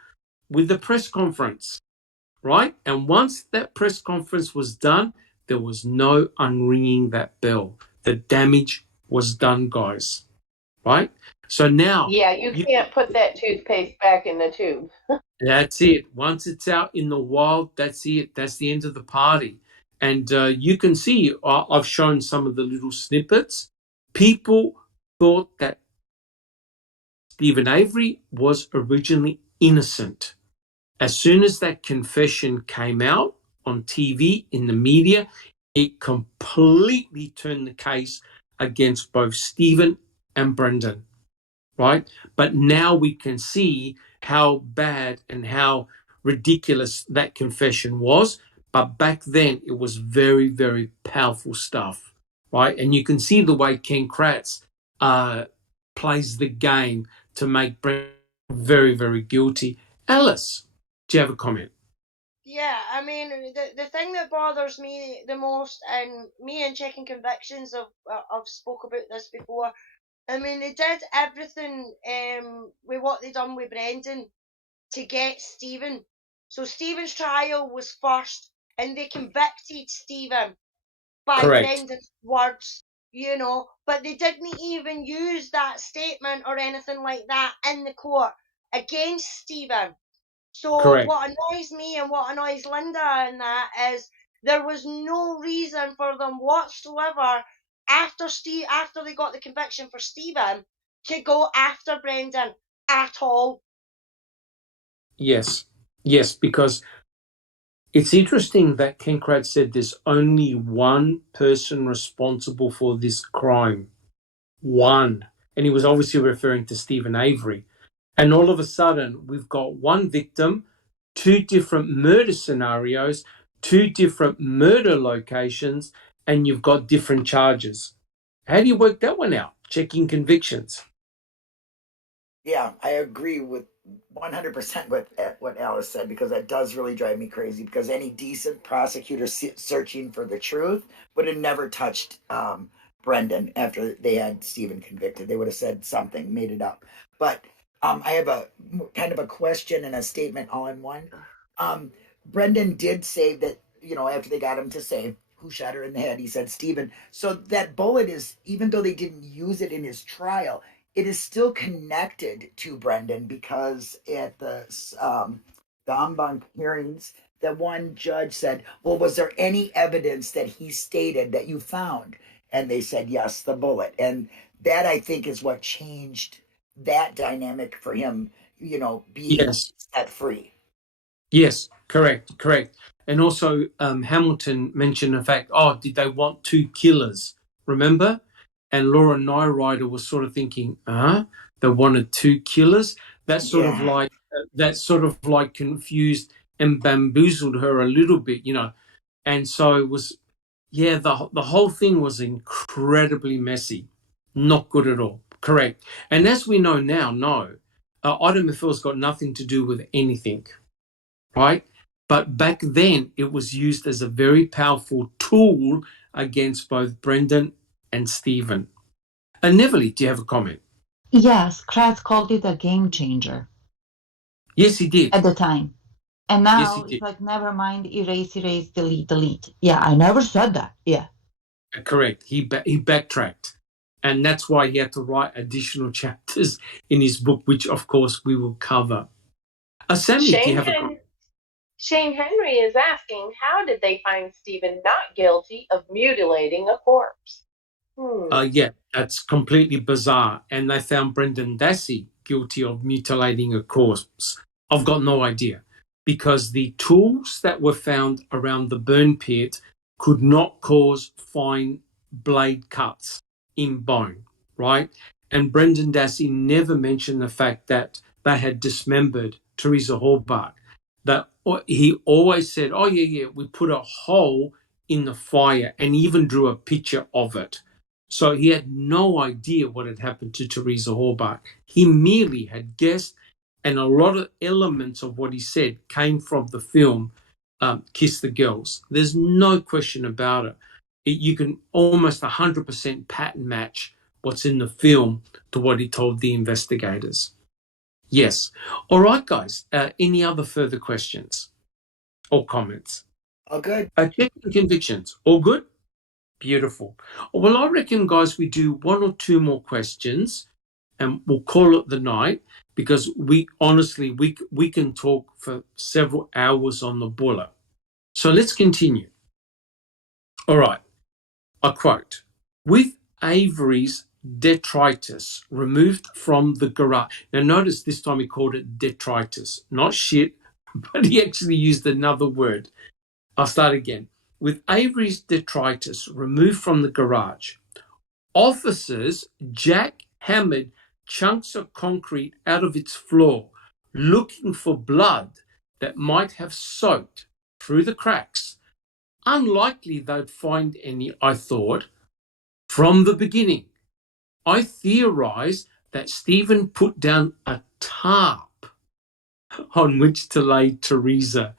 with the press conference, right? And once that press conference was done, there was no unringing that bell. The damage was done, guys, right? So now... Yeah, you can't put that toothpaste back in the tube. That's it. Once it's out in the wild, that's it. That's the end of the party. And you can see, I've shown some of the little snippets. People thought that Stephen Avery was originally innocent. As soon as that confession came out on TV, in the media, it completely turned the case against both Stephen and Brendan, right? But now we can see how bad and how ridiculous that confession was. But back then, it was very, very powerful stuff, right? And you can see the way Ken Kratz plays the game to make Brendan very, very guilty. Alice, do you have a comment? Yeah, I mean, the thing that bothers me the most, and me and checking convictions, I've spoke about this before. I mean, they did everything with what they done with Brendan to get Stephen. So Stephen's trial was first, and they convicted Stephen by Brendan's words, you know, but they didn't even use that statement or anything like that in the court against Stephen. So what annoys me and what annoys Linda and that is there was no reason for them whatsoever after they got the conviction for Stephen to go after Brendan at all. Yes, because it's interesting that Ken Kratz said there's only one person responsible for this crime. One. And he was obviously referring to Stephen Avery. And all of a sudden, we've got one victim, two different murder scenarios, two different murder locations, and you've got different charges. How do you work that one out? Checking convictions. Yeah, I agree with 100% with what Alice said, because that does really drive me crazy, because any decent prosecutor searching for the truth would have never touched Brendan after they had Stephen convicted. They would have said something, made it up. But I have a kind of a question and a statement all in one. Brendan did say that, after they got him to say who shot her in the head, he said Stephen. So that bullet is, even though they didn't use it in his trial, it is still connected to Brendan, because at the en banc hearings, that one judge said, well, was there any evidence that he stated that you found? And they said, yes, the bullet. And that, I think, is what changed that dynamic for him, being set free. Yes, correct. And also Hamilton mentioned the fact, did they want two killers? Remember? and Laura Nyrider was sort of thinking, they wanted 2 killers. That sort of like confused and bamboozled her a little bit, and so it was, the whole thing was incredibly messy, not good at all. Correct. And as we know now, iodomethyl's got nothing to do with anything, right? But back then, it was used as a very powerful tool against both Brendan and Stephen. Neville, do you have a comment? Yes, Kratz called it a game changer. Yes, he did. At the time. And now it's like, never mind, erase, delete. Yeah, I never said that. Yeah. Correct. He backtracked. And that's why he had to write additional chapters in his book, which, of course, we will cover. Sammy, do you have a comment? Shane Henry is asking, how did they find Stephen not guilty of mutilating a corpse? That's completely bizarre. And they found Brendan Dassey guilty of mutilating a corpse. I've got no idea, because the tools that were found around the burn pit could not cause fine blade cuts in bone, right? And Brendan Dassey never mentioned the fact that they had dismembered Teresa Halbach. That he always said, we put a hole in the fire, and even drew a picture of it. So he had no idea what had happened to Teresa Halbach. He merely had guessed, and a lot of elements of what he said came from the film Kiss the Girls. There's no question about it. You can almost 100% pattern match what's in the film to what he told the investigators. Yes. All right, guys. Any other further questions or comments? All good. Checking convictions. All good? Beautiful. Well, I reckon, guys, we do 1 or 2 more questions and we'll call it the night, because we can talk for several hours on the bullet. So let's continue. All right. I quote, with Avery's detritus removed from the garage. Now, notice this time he called it detritus, not shit, but he actually used another word. I'll start again. With Avery's detritus removed from the garage, officers jackhammered chunks of concrete out of its floor, looking for blood that might have soaked through the cracks. Unlikely they'd find any, I thought. From the beginning, I theorized that Stephen put down a tarp on which to lay Teresa.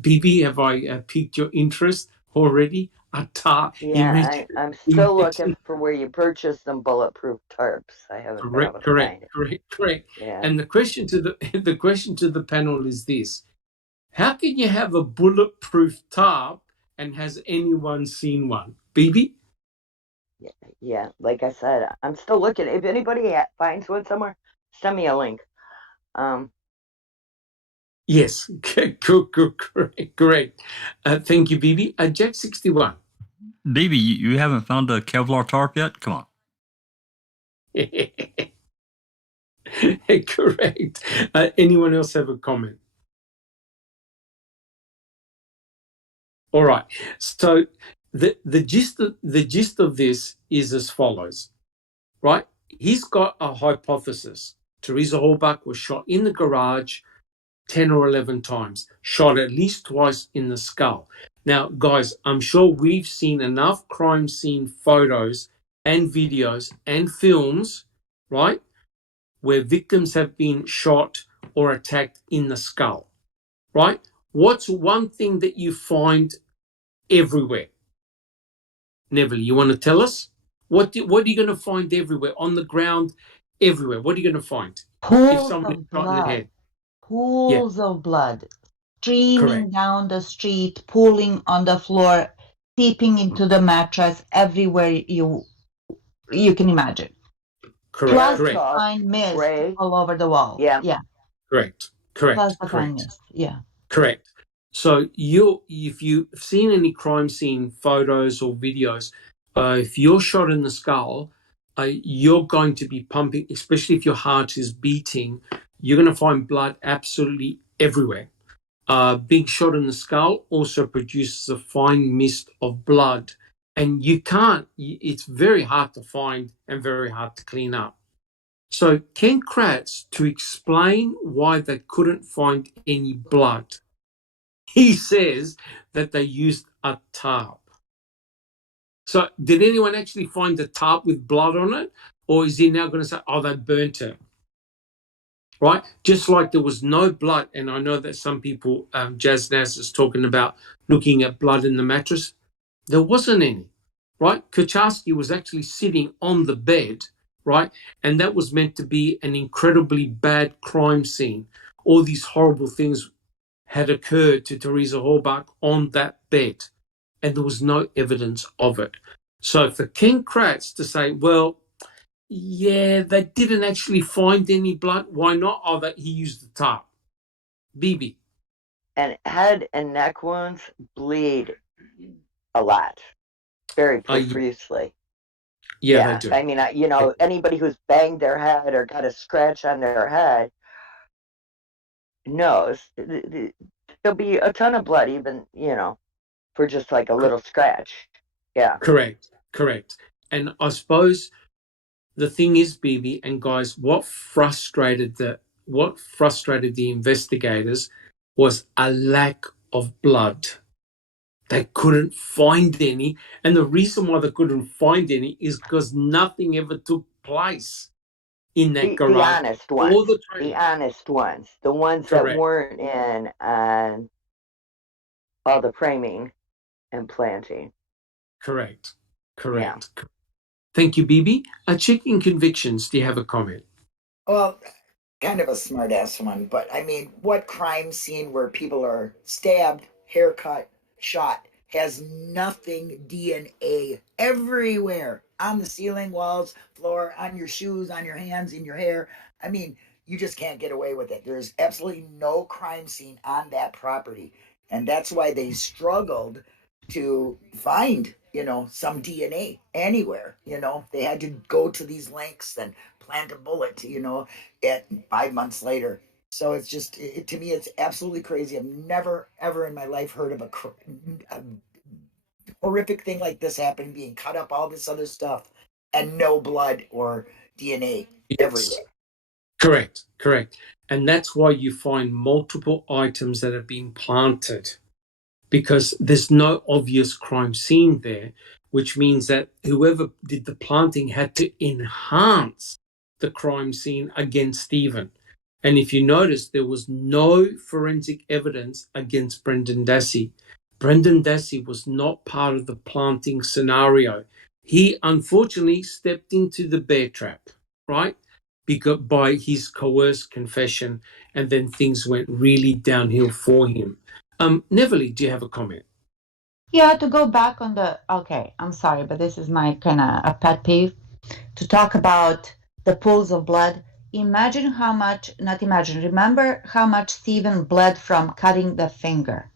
Bibi, have I piqued your interest already? A tarp. Yeah, I'm still looking for where you purchased them bulletproof tarps. I haven't been able to find it. Correct. Yeah. And the question to the panel is this: how can you have a bulletproof tarp, and has anyone seen one? Bibi? Yeah, like I said, I'm still looking. If anybody finds one somewhere, send me a link. Yes, great. Thank you, Bibi. Jack 61. Bibi, you haven't found a Kevlar tarp yet? Come on. Correct. Anyone else have a comment? All right. So the gist of this is as follows, right? He's got a hypothesis. Teresa Halbach was shot in the garage 10 or 11 times, shot at least twice in the skull. Now, guys, I'm sure we've seen enough crime scene photos and videos and films, right, where victims have been shot or attacked in the skull, right? What's one thing that you find everywhere? Neville, you want to tell us? What are you going to find everywhere? On the ground, everywhere. What are you going to find? Pools of blood. Pools Yeah. of blood streaming down the street, pooling on the floor, seeping into the mattress, everywhere you can imagine. Correct. Plus fine mist all over the wall. Yeah. Correct. Plus the fine mist. Yeah. Correct. So if you've seen any crime scene photos or videos, if you're shot in the skull, you're going to be pumping, especially if your heart is beating, you're going to find blood absolutely everywhere. Big shot in the skull also produces a fine mist of blood And you can't, it's very hard to find and very hard to clean up. So Ken Kratz, to explain why they couldn't find any blood, he says that they used a tarp. So did anyone actually find the tarp with blood on it? Or is he now going to say, oh, they burnt it? Right? Just like there was no blood, and I know that some people, Jazz Naz is talking about looking at blood in the mattress. There wasn't any, right? Kucharski was actually sitting on the bed, right? And that was meant to be an incredibly bad crime scene. All these horrible things had occurred to Teresa Halbach on that bed, and there was no evidence of it. So for Ken Kratz to say, well, yeah, they didn't actually find any blood. Why not? Oh, that he used the tarp. BB. And head and neck wounds bleed a lot, very profusely. Yeah, they do. I mean, you know, anybody who's banged their head or got a scratch on their head knows there'll be a ton of blood, even, you know, for just like a little scratch. Yeah. Correct. And I suppose the thing is, BB and guys, what frustrated the investigators was a lack of blood. They couldn't find any, and the reason why they couldn't find any is because nothing ever took place in that garage. The honest ones, the ones that weren't in on all the framing and planting. Correct. Yeah. Thank you, BB. Checking convictions. Do you have a comment? Well, kind of a smart-ass one, but I mean, what crime scene where people are stabbed, haircut, shot, has nothing DNA everywhere, on the ceiling, walls, floor, on your shoes, on your hands, in your hair? I mean, you just can't get away with it. There's absolutely no crime scene on that property, and that's why they struggled to find, you know, some DNA anywhere. You know, they had to go to these lengths and plant a bullet, you know, at 5 months later. So it's just, to me, it's absolutely crazy. I've never, ever in my life heard of a horrific thing like this happening, being cut up, all this other stuff, and no blood or DNA everywhere. Correct. And that's why you find multiple items that have been planted, because there's no obvious crime scene there, which means that whoever did the planting had to enhance the crime scene against Stephen. And if you notice, there was no forensic evidence against Brendan Dassey. Brendan Dassey was not part of the planting scenario. He unfortunately stepped into the bear trap, right? Because by his coerced confession, and then things went really downhill for him. Neverly, do you have a comment? Yeah, to go back on okay, I'm sorry, but this is my kind of a pet peeve, to talk about the pools of blood. Remember how much Stephen bled from cutting the finger.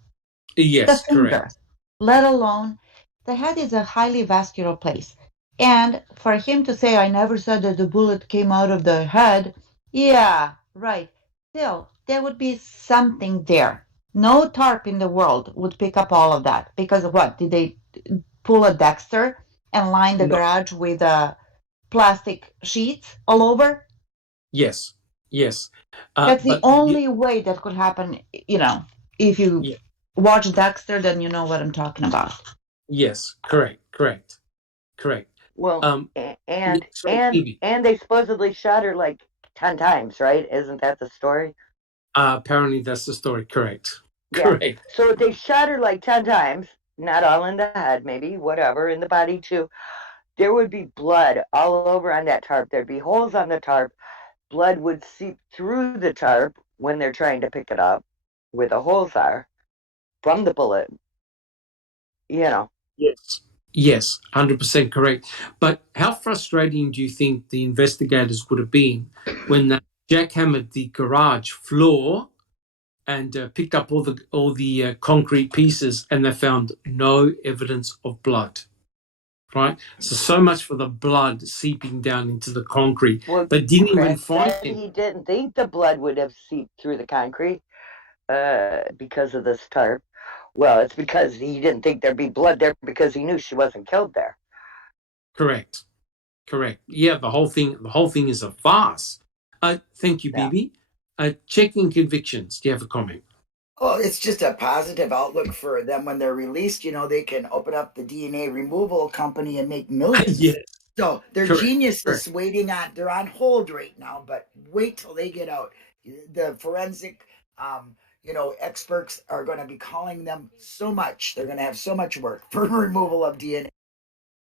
Yes, the finger, correct. Let alone, the head is a highly vascular place. And for him to say, I never said that the bullet came out of the head, yeah, right. Still, there would be something there. No tarp in the world would pick up all of that. Because what? Did they pull a Dexter and line the garage with plastic sheets all over? Yes. That's the only way that could happen, you know, if you watch Dexter, then you know what I'm talking about. Yes, correct. Well, and they supposedly shot her like 10 times, right? Isn't that the story? Apparently that's the story. Correct. So they shot her like 10 times, not all in the head, maybe, whatever, in the body too. There would be blood all over on that tarp. There'd be holes on the tarp. Blood would seep through the tarp when they're trying to pick it up, where the holes are, from the bullet. You know. Yes, 100% correct. But how frustrating do you think the investigators would have been when they jackhammered the garage floor and picked up all the concrete pieces, and they found no evidence of blood? Right? So much for the blood seeping down into the concrete. Well, but didn't even find it. He didn't think the blood would have seeped through the concrete because of this tarp. Well, it's because he didn't think there'd be blood there because he knew she wasn't killed there. Correct. Yeah, the whole thing is a farce. Thank you, Yeah. Bibi. Checking convictions. Do you have a comment? Well, it's just a positive outlook for them when they're released. You know, they can open up the DNA removal company and make millions. Yes. So they're Correct. geniuses waiting on, they're on hold right now, but wait till they get out. The forensic, experts are going to be calling them so much. They're going to have so much work for removal of DNA.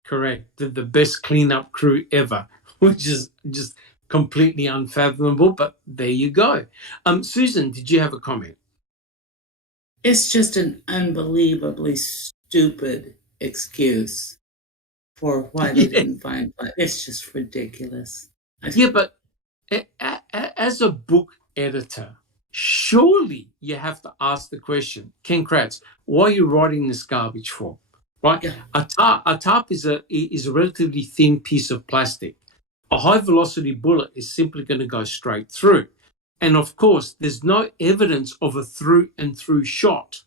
Correct. The best cleanup crew ever, which is just completely unfathomable, but there you go. Susan, did you have a comment? It's just an unbelievably stupid excuse for why they didn't find blood. It's just ridiculous. Yeah, but as a book editor, surely you have to ask the question, Ken Kratz, why are you writing this garbage for? Right? Yeah. A tarp is a relatively thin piece of plastic. A high velocity bullet is simply going to go straight through. And of course, there's no evidence of a through and through shot.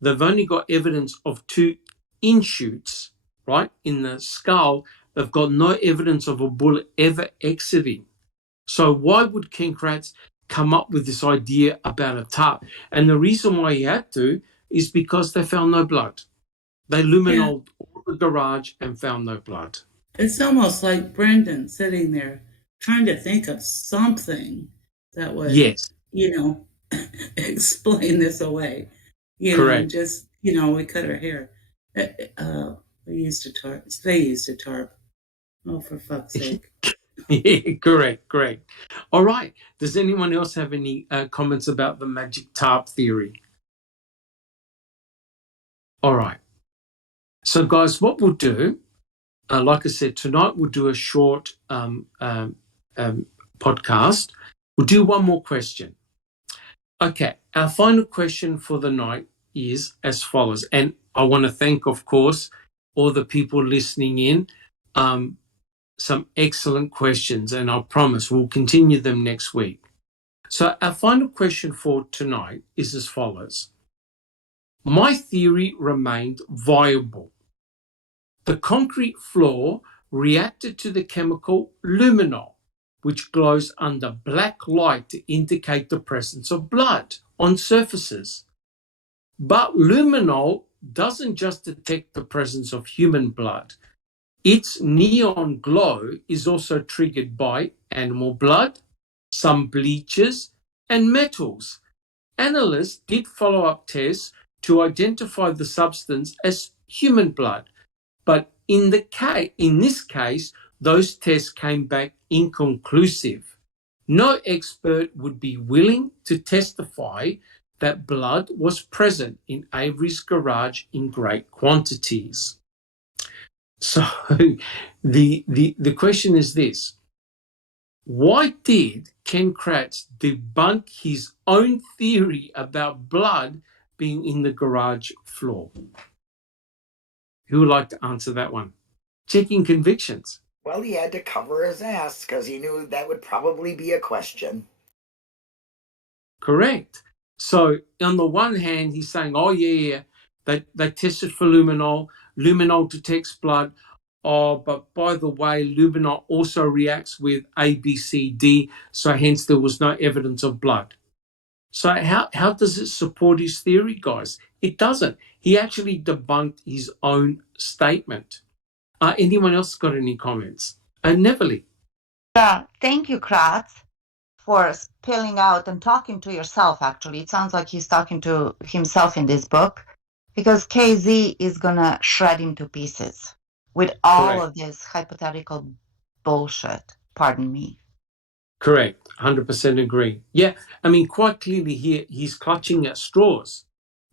They've only got evidence of 2 inshoots, right, in the skull. They've got no evidence of a bullet ever exiting. So why would Ken Kratz come up with this idea about a tarp? And the reason why he had to is because they found no blood. They luminoled all the garage and found no blood. It's almost like Brendan sitting there trying to think of something that would, explain this away. Correct. Just, we cut our hair. We used a tarp. They used a tarp. Oh, for fuck's sake. Correct. All right. Does anyone else have any comments about the magic tarp theory? All right. So, guys, what we'll do, like I said, tonight we'll do a short podcast. We'll do one more question. Okay. Our final question for the night is as follows. And I want to thank, of course, all the people listening in. Some excellent questions, and I promise we'll continue them next week. So our final question for tonight is as follows. My theory remained viable. The concrete floor reacted to the chemical luminol, which glows under black light to indicate the presence of blood on surfaces. But luminol doesn't just detect the presence of human blood. Its neon glow is also triggered by animal blood, some bleaches, and metals. Analysts did follow-up tests to identify the substance as human blood, but in this case, those tests came back inconclusive. No expert would be willing to testify that blood was present in Avery's garage in great quantities. So the question is this. Why did Ken Kratz debunk his own theory about blood being in the garage floor? Who would like to answer that one? Checking convictions. Well, he had to cover his ass because he knew that would probably be a question. Correct. So on the one hand, he's saying, oh, yeah, they tested for luminol. Luminol detects blood. Oh, but by the way, luminol also reacts with A, B, C, D, so hence there was no evidence of blood. So how does it support his theory, guys? It doesn't. He actually debunked his own statement. Anyone else got any comments? Neverly. Thank you, Kratz, for spilling out and talking to yourself, actually. It sounds like he's talking to himself in this book, because KZ is going to shred him to pieces with all of this hypothetical bullshit. Pardon me. Correct. 100% agree. Yeah, I mean, quite clearly here, he's clutching at straws.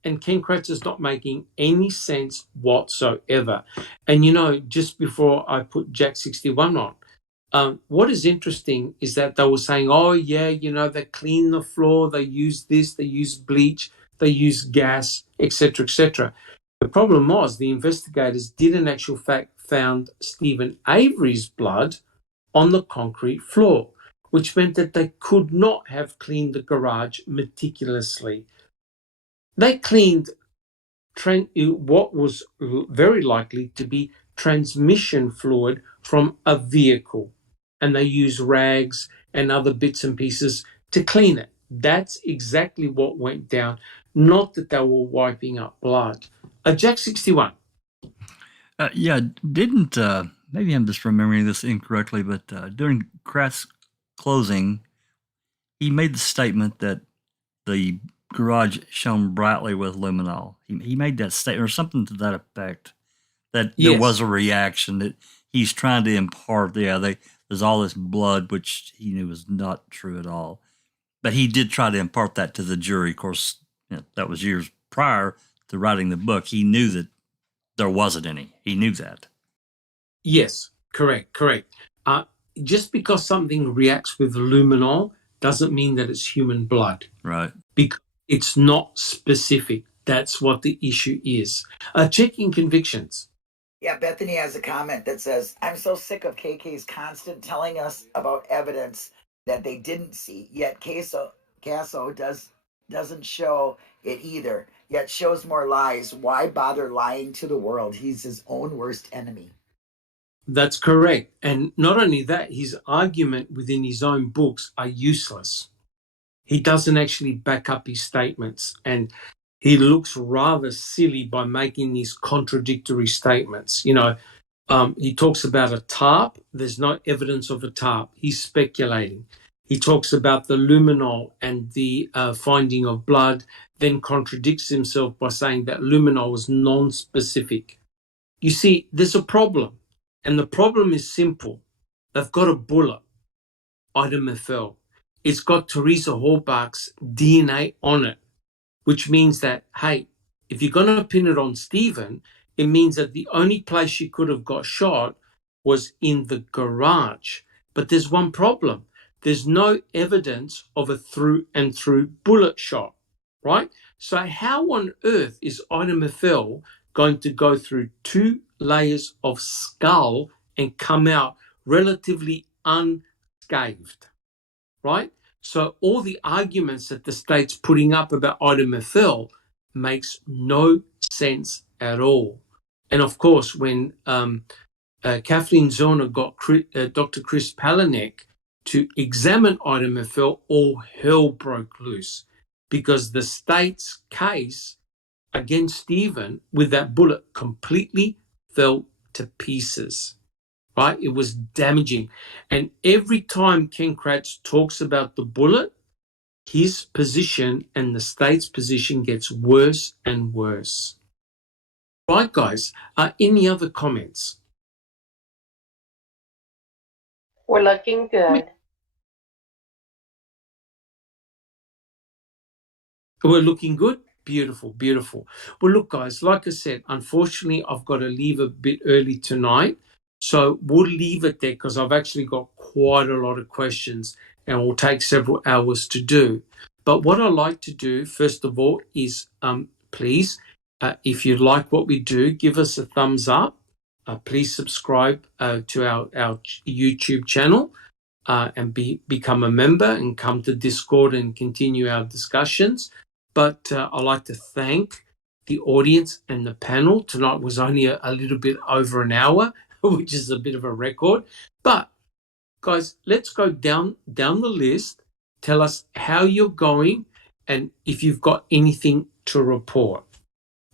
And Ken Kratz is not making any sense whatsoever. And, just before I put Jack 61 on, what is interesting is that they were saying, oh, yeah, they clean the floor, they use this, they use bleach, they use gas, etc., etc. The problem was the investigators did in actual fact found Stephen Avery's blood on the concrete floor, which meant that they could not have cleaned the garage meticulously. They cleaned what was very likely to be transmission fluid from a vehicle. And they use rags and other bits and pieces to clean it. That's exactly what went down, not that they were wiping up blood. Jack 61. Yeah, didn't, maybe I'm just remembering this incorrectly, but during Kratz closing, he made the statement that the garage shone brightly with luminol. He made that statement or something to that effect, that there was a reaction that he's trying to impart. There's all this blood, which he knew was not true at all. But he did try to impart that to the jury. Of course, that was years prior to writing the book. He knew that there wasn't any. He knew that. Yes, correct. Just because something reacts with luminol doesn't mean that it's human blood. Right. Because it's not specific. That's what the issue is. Checking convictions. Yeah, Bethany has a comment that says, I'm so sick of KK's constant telling us about evidence that they didn't see, yet CASO doesn't show it either, yet shows more lies. Why bother lying to the world? He's his own worst enemy. That's correct. And not only that, his argument within his own books are useless. He doesn't actually back up his statements, and he looks rather silly by making these contradictory statements. He talks about a tarp. There's no evidence of a tarp. He's speculating. He talks about the luminol and the finding of blood, then contradicts himself by saying that luminol was non-specific. You see, there's a problem, and the problem is simple. They've got a bullet, item FL. It's got Teresa Horbach's DNA on it, which means that, hey, if you're going to pin it on Stephen, it means that the only place she could have got shot was in the garage. But there's one problem. There's no evidence of a through and through bullet shot, right? So how on earth is item FL going to go through 2 layers of skull and come out relatively unscathed, right? So all the arguments that the state's putting up about item FL makes no sense at all. And of course, when Kathleen Zorner got Dr. Chris Palanek to examine item FL, all hell broke loose because the state's case against Stephen with that bullet completely fell to pieces. Right? It was damaging. And every time Ken Kratz talks about the bullet, his position and the state's position gets worse and worse. Right, guys? Any other comments? We're looking good. We're looking good? Beautiful. Well, look, guys, like I said, unfortunately, I've got to leave a bit early tonight. So we'll leave it there because I've actually got quite a lot of questions and it will take several hours to do. But what I like to do, first of all, is please, if you like what we do, give us a thumbs up. Please subscribe to our YouTube channel and become a member and come to Discord and continue our discussions. But I'd like to thank the audience and the panel. Tonight was only a little bit over an hour, which is a bit of a record. But, guys, let's go down the list. Tell us how you're going and if you've got anything to report.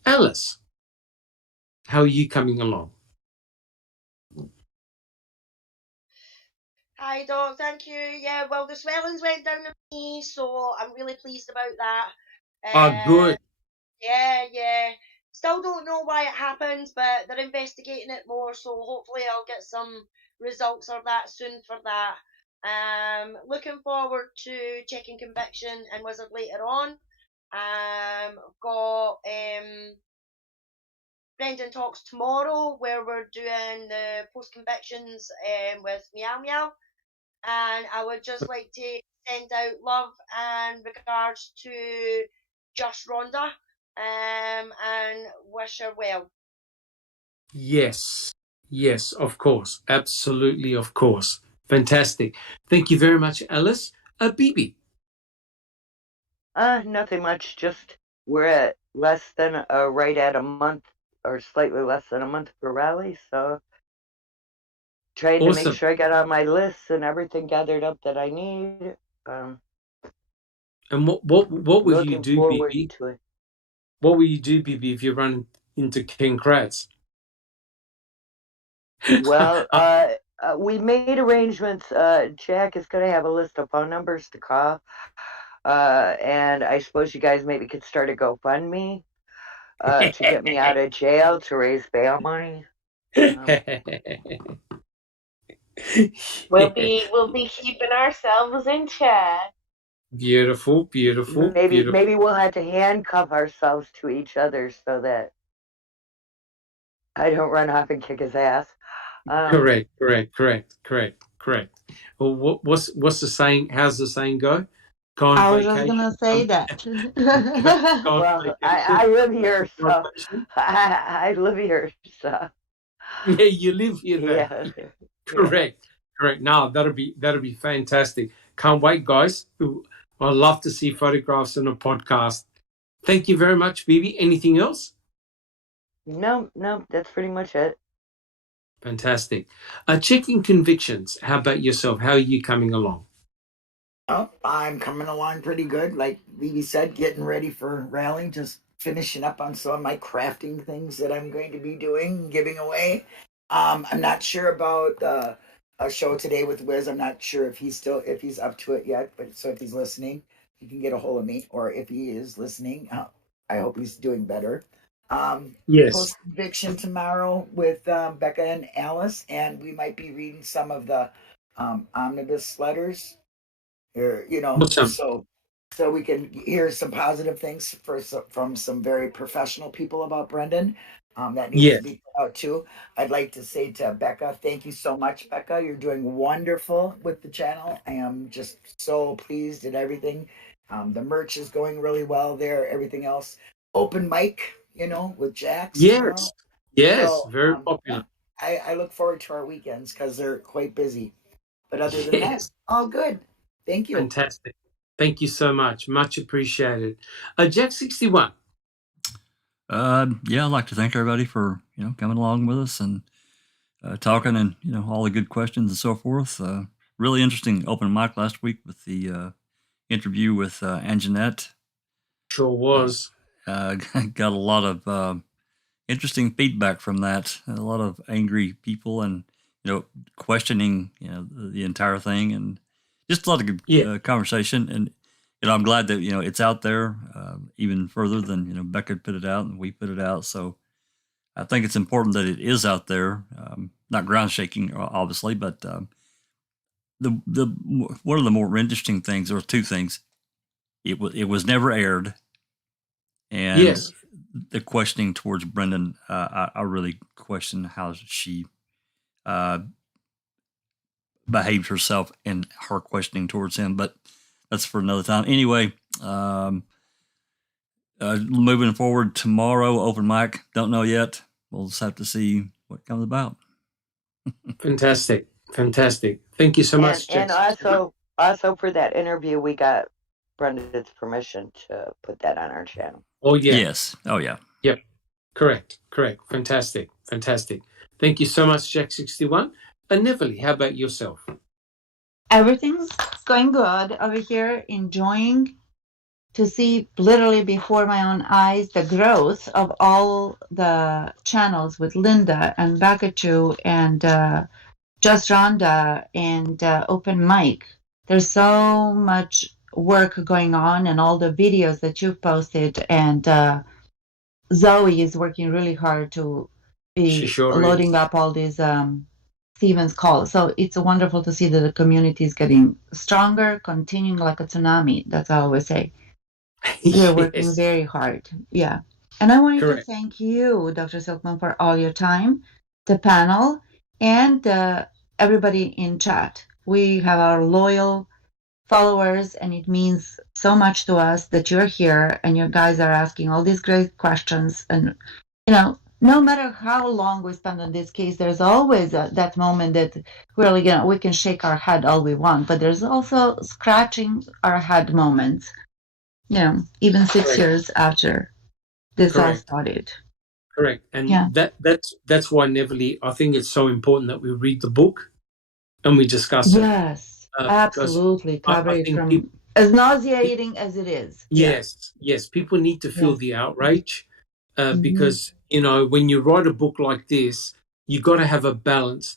Alice, how are you coming along? Hi, Doc. Thank you. Yeah, well, the swellings went down to me, so I'm really pleased about that. Good. Yeah. Still don't know why it happened, but they're investigating it more, so hopefully I'll get some results of that soon for that. Looking forward to checking conviction and wizard later on. Got Brendan Talks tomorrow, where we're doing the post convictions with Meow Meow. And I would just like to send out love and regards to Just Rhonda and wish her well. Yes, of course. Absolutely, of course. Fantastic. Thank you very much, Alice. Bibi. Nothing much. Just we're less than right at a month or slightly less than a month for rally. So trying to make Awesome. sure I got on my lists and everything gathered up that I need. Um, And what will you looking do, forward Bibi? to it. What will you do, Bibi, if you run into Ken Kratz? Well, we made arrangements. Jack is going to have a list of phone numbers to call. And I suppose you guys maybe could start a GoFundMe to get me out of jail to raise bail money. We'll be keeping ourselves in check. Beautiful. Maybe we'll have to handcuff ourselves to each other so that I don't run off and kick his ass. Correct. Well, what's the saying? How's the saying go? Go on I was vacation. just gonna say that. Go on Well, vacation. I live here, so Vacation. I live here, so Yeah, you live here now. yeah. Correct. No, that'll be fantastic. Can't wait, guys. I'd love to see photographs in a podcast. Thank you very much, Bibi. Anything else? No, that's pretty much it. Fantastic. Checking convictions. How about yourself? How are you coming along? Oh, I'm coming along pretty good. Like Vivi said, getting ready for rally, just finishing up on some of my crafting things that I'm going to be doing, giving away. I'm not sure about a show today with Wiz. I'm not sure if he's up to it yet. But so if he's listening, he can get a hold of me. Or if he is listening, I hope he's doing better. Yes. Post conviction tomorrow with Becca and Alice, and we might be reading some of the omnibus letters. Awesome. So we can hear some positive things from some very professional people about Brendan. That needs to be put out too. I'd like to say to Becca, thank you so much, Becca. You're doing wonderful with the channel. I am just so pleased at everything. The merch is going really well there. Everything else, open mic, with Jax. Yes. So, Very popular. I look forward to our weekends because they're quite busy. But other than that, all good. Thank you. Fantastic. Thank you so much. Much appreciated. Jack 61. Yeah, I'd like to thank everybody for coming along with us and talking and all the good questions and so forth. Really interesting open mic last week with the interview with Anjanette. Sure was. Got a lot of interesting feedback from that. A lot of angry people and questioning the entire thing, and just a lot of good conversation. And I'm glad that it's out there even further than Becca put it out and we put it out. So I think it's important that it is out there. Not ground shaking, obviously, but the one of the more interesting things, or two things, it was never aired, and the questioning towards Brendan, I really question how she behaved herself in her questioning towards him, but that's for another time. Anyway, moving forward, tomorrow, open mic, don't know yet. We'll just have to see what comes about. Fantastic. Thank you so much, And also for that interview, we got Brendan's permission to put that on our channel. Oh, yeah. Yes. Oh, yeah. Yep. Correct. Fantastic. Thank you so much, Jack 61. And Neverly, how about yourself? Everything's going good over here, enjoying to see literally before my own eyes the growth of all the channels with Linda and Bakachu and Just Rhonda and Open Mic. There's so much work going on, and all the videos that you've posted, and Zoe is working really hard to be loading up all these Stephen's calls. So it's wonderful to see that the community is getting stronger, continuing like a tsunami. That's how I always say. We're working very hard. Yeah. And I wanted to thank you, Dr. Silkman, for all your time, the panel, and everybody in chat. We have our loyal followers, and it means so much to us that you're here and you guys are asking all these great questions. And, no matter how long we spend on this case, there's always that moment that really, we can shake our head all we want, but there's also scratching our head moments, even 6 years after. this all Correct. started. Correct. And Yeah. that's why, Neverly, I think it's so important that we read the book and we discuss it. Yes, Because absolutely. I Cover it think from people, as nauseating as it is. Yeah. yes, people need to feel Yes. the outrage Mhm. because, when you write a book like this, you got to have a balance.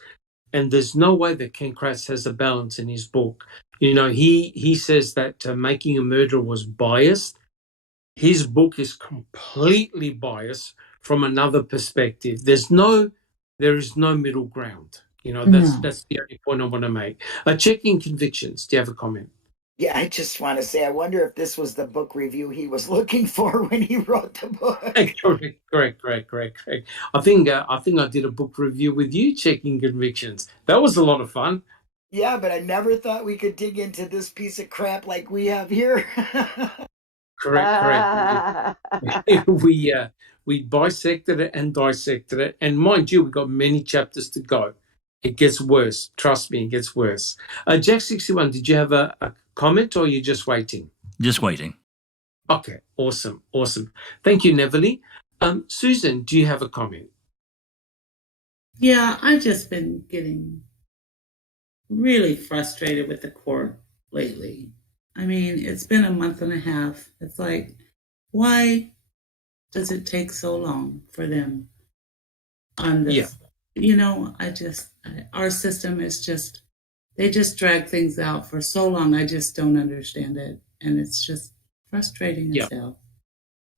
And there's no way that Ken Kratz has a balance in his book. He says that Making a Murderer was biased. His book is completely biased from another perspective. There is no middle ground. That's No. that's the only point I want to make. Checking convictions. Do you have a comment? Yeah, I just want to say, I wonder if this was the book review he was looking for when he wrote the book. Correct. I think I did a book review with you, Checking Convictions. That was a lot of fun. Yeah, but I never thought we could dig into this piece of crap like we have here. Correct. We bisected it and dissected it, and mind you, we've got many chapters to go. It gets worse. Trust me, it gets worse. Jack 61, did you have a comment, or are you just waiting? Just waiting. Okay, awesome. Thank you, Neverly. Susan, do you have a comment? Yeah, I've just been getting really frustrated with the court lately. I mean, it's been a month and a half. It's like, why does it take so long for them on this? Our system is just, they just drag things out for so long. I just don't understand it. And it's just frustrating as hell.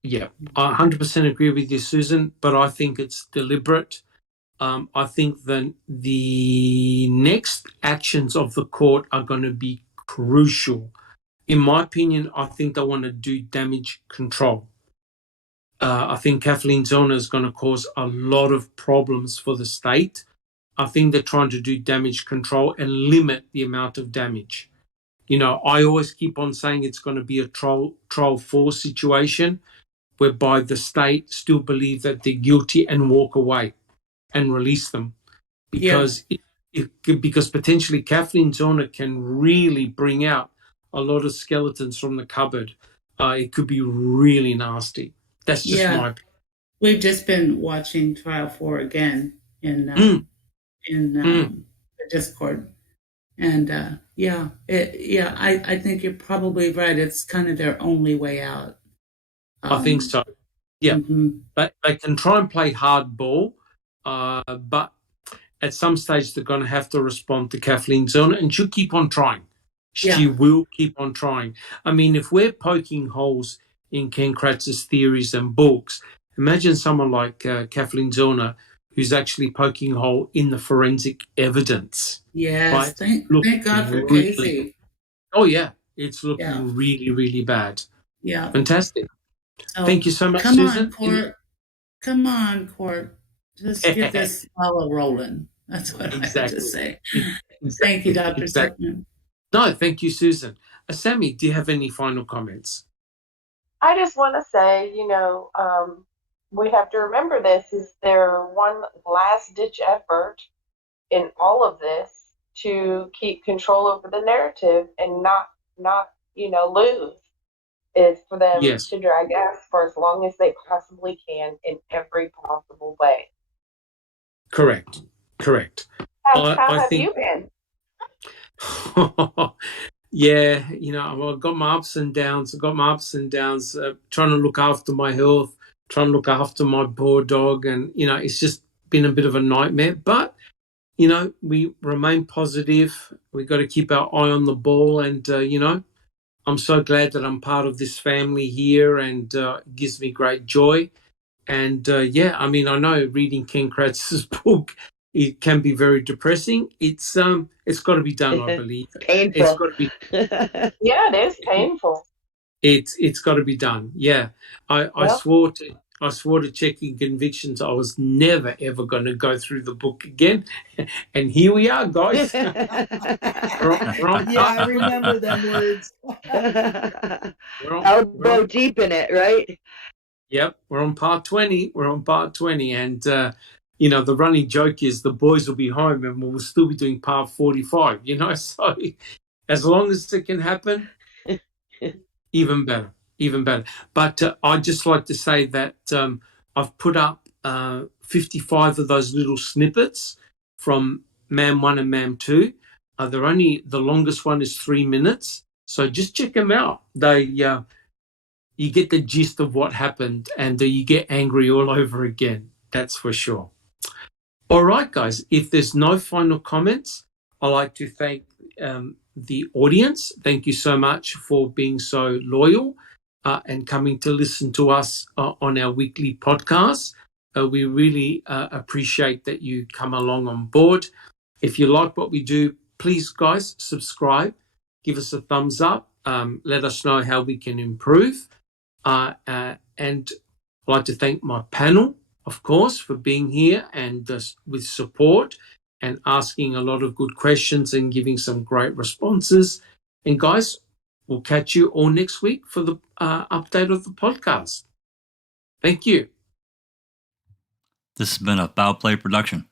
Yeah, I 100% agree with you, Susan, but I think it's deliberate. I think that the next actions of the court are going to be crucial. In my opinion, I think they want to do damage control. I think Kathleen Zellner is going to cause a lot of problems for the state. I think they're trying to do damage control and limit the amount of damage. I always keep on saying it's going to be a trial 4 situation whereby the state still believe that they're guilty and walk away and release them. Because because potentially Kathleen Zellner can really bring out a lot of skeletons from the cupboard. It could be really nasty. That's just my opinion. We've just been watching Trial 4 again in the Discord. And I think you're probably right. It's kind of their only way out. I think so. Yeah. But they can try and play hardball, but at some stage they're going to have to respond to Kathleen Zellner, and she'll keep on trying. She will keep on trying. I mean, if we're poking holes in Ken Kratz's theories and books, imagine someone like Kathleen Zellner, who's actually poking a hole in the forensic evidence. Yes, right? thank God for Casey. Oh, yeah. It's looking really, really bad. Yeah. Fantastic. Thank you so much, Susan. Come on, Court. Just get this follow rolling. That's what I have to say. Thank you, Dr. Silkman. No, thank you, Susan. Sammy, do you have any final comments? I just want to say, we have to remember this is their one last-ditch effort in all of this to keep control over the narrative and not lose. Is for them to drag us for as long as they possibly can in every possible way. Correct. How have you been? Yeah, I've got my ups and downs. Trying to look after my health, trying to look after my poor dog, and it's just been a bit of a nightmare. But we remain positive. We got to keep our eye on the ball, and I'm so glad that I'm part of this family here, and it gives me great joy. And I mean, I know reading Ken Kratz's book, it can be very depressing. It's got to be done, I believe. Painful. It's got to be. Yeah, it is painful. It's got to be done. Yeah, I swore to Checking Convictions I was never ever going to go through the book again, and here we are, guys. I remember them words. Elbow deep in it, right? Yep, we're on part 20. And the running joke is the boys will be home and we'll still be doing part 45. So as long as it can happen, even better. even better. But I'd just like to say that I've put up 55 of those little snippets from MAM 1 and MAM 2. They're only, the longest one is 3 minutes. So just check them out. They, you get the gist of what happened, and you get angry all over again. That's for sure. All right, guys, if there's no final comments, I'd like to thank the audience. Thank you so much for being so loyal and coming to listen to us on our weekly podcast. We really appreciate that you come along on board. If you like what we do, please, guys, subscribe, give us a thumbs up, let us know how we can improve. And I'd like to thank my panel, of course, for being here and with support and asking a lot of good questions and giving some great responses. And guys, we'll catch you all next week for the update of the podcast. Thank you. This has been a Foul Play production.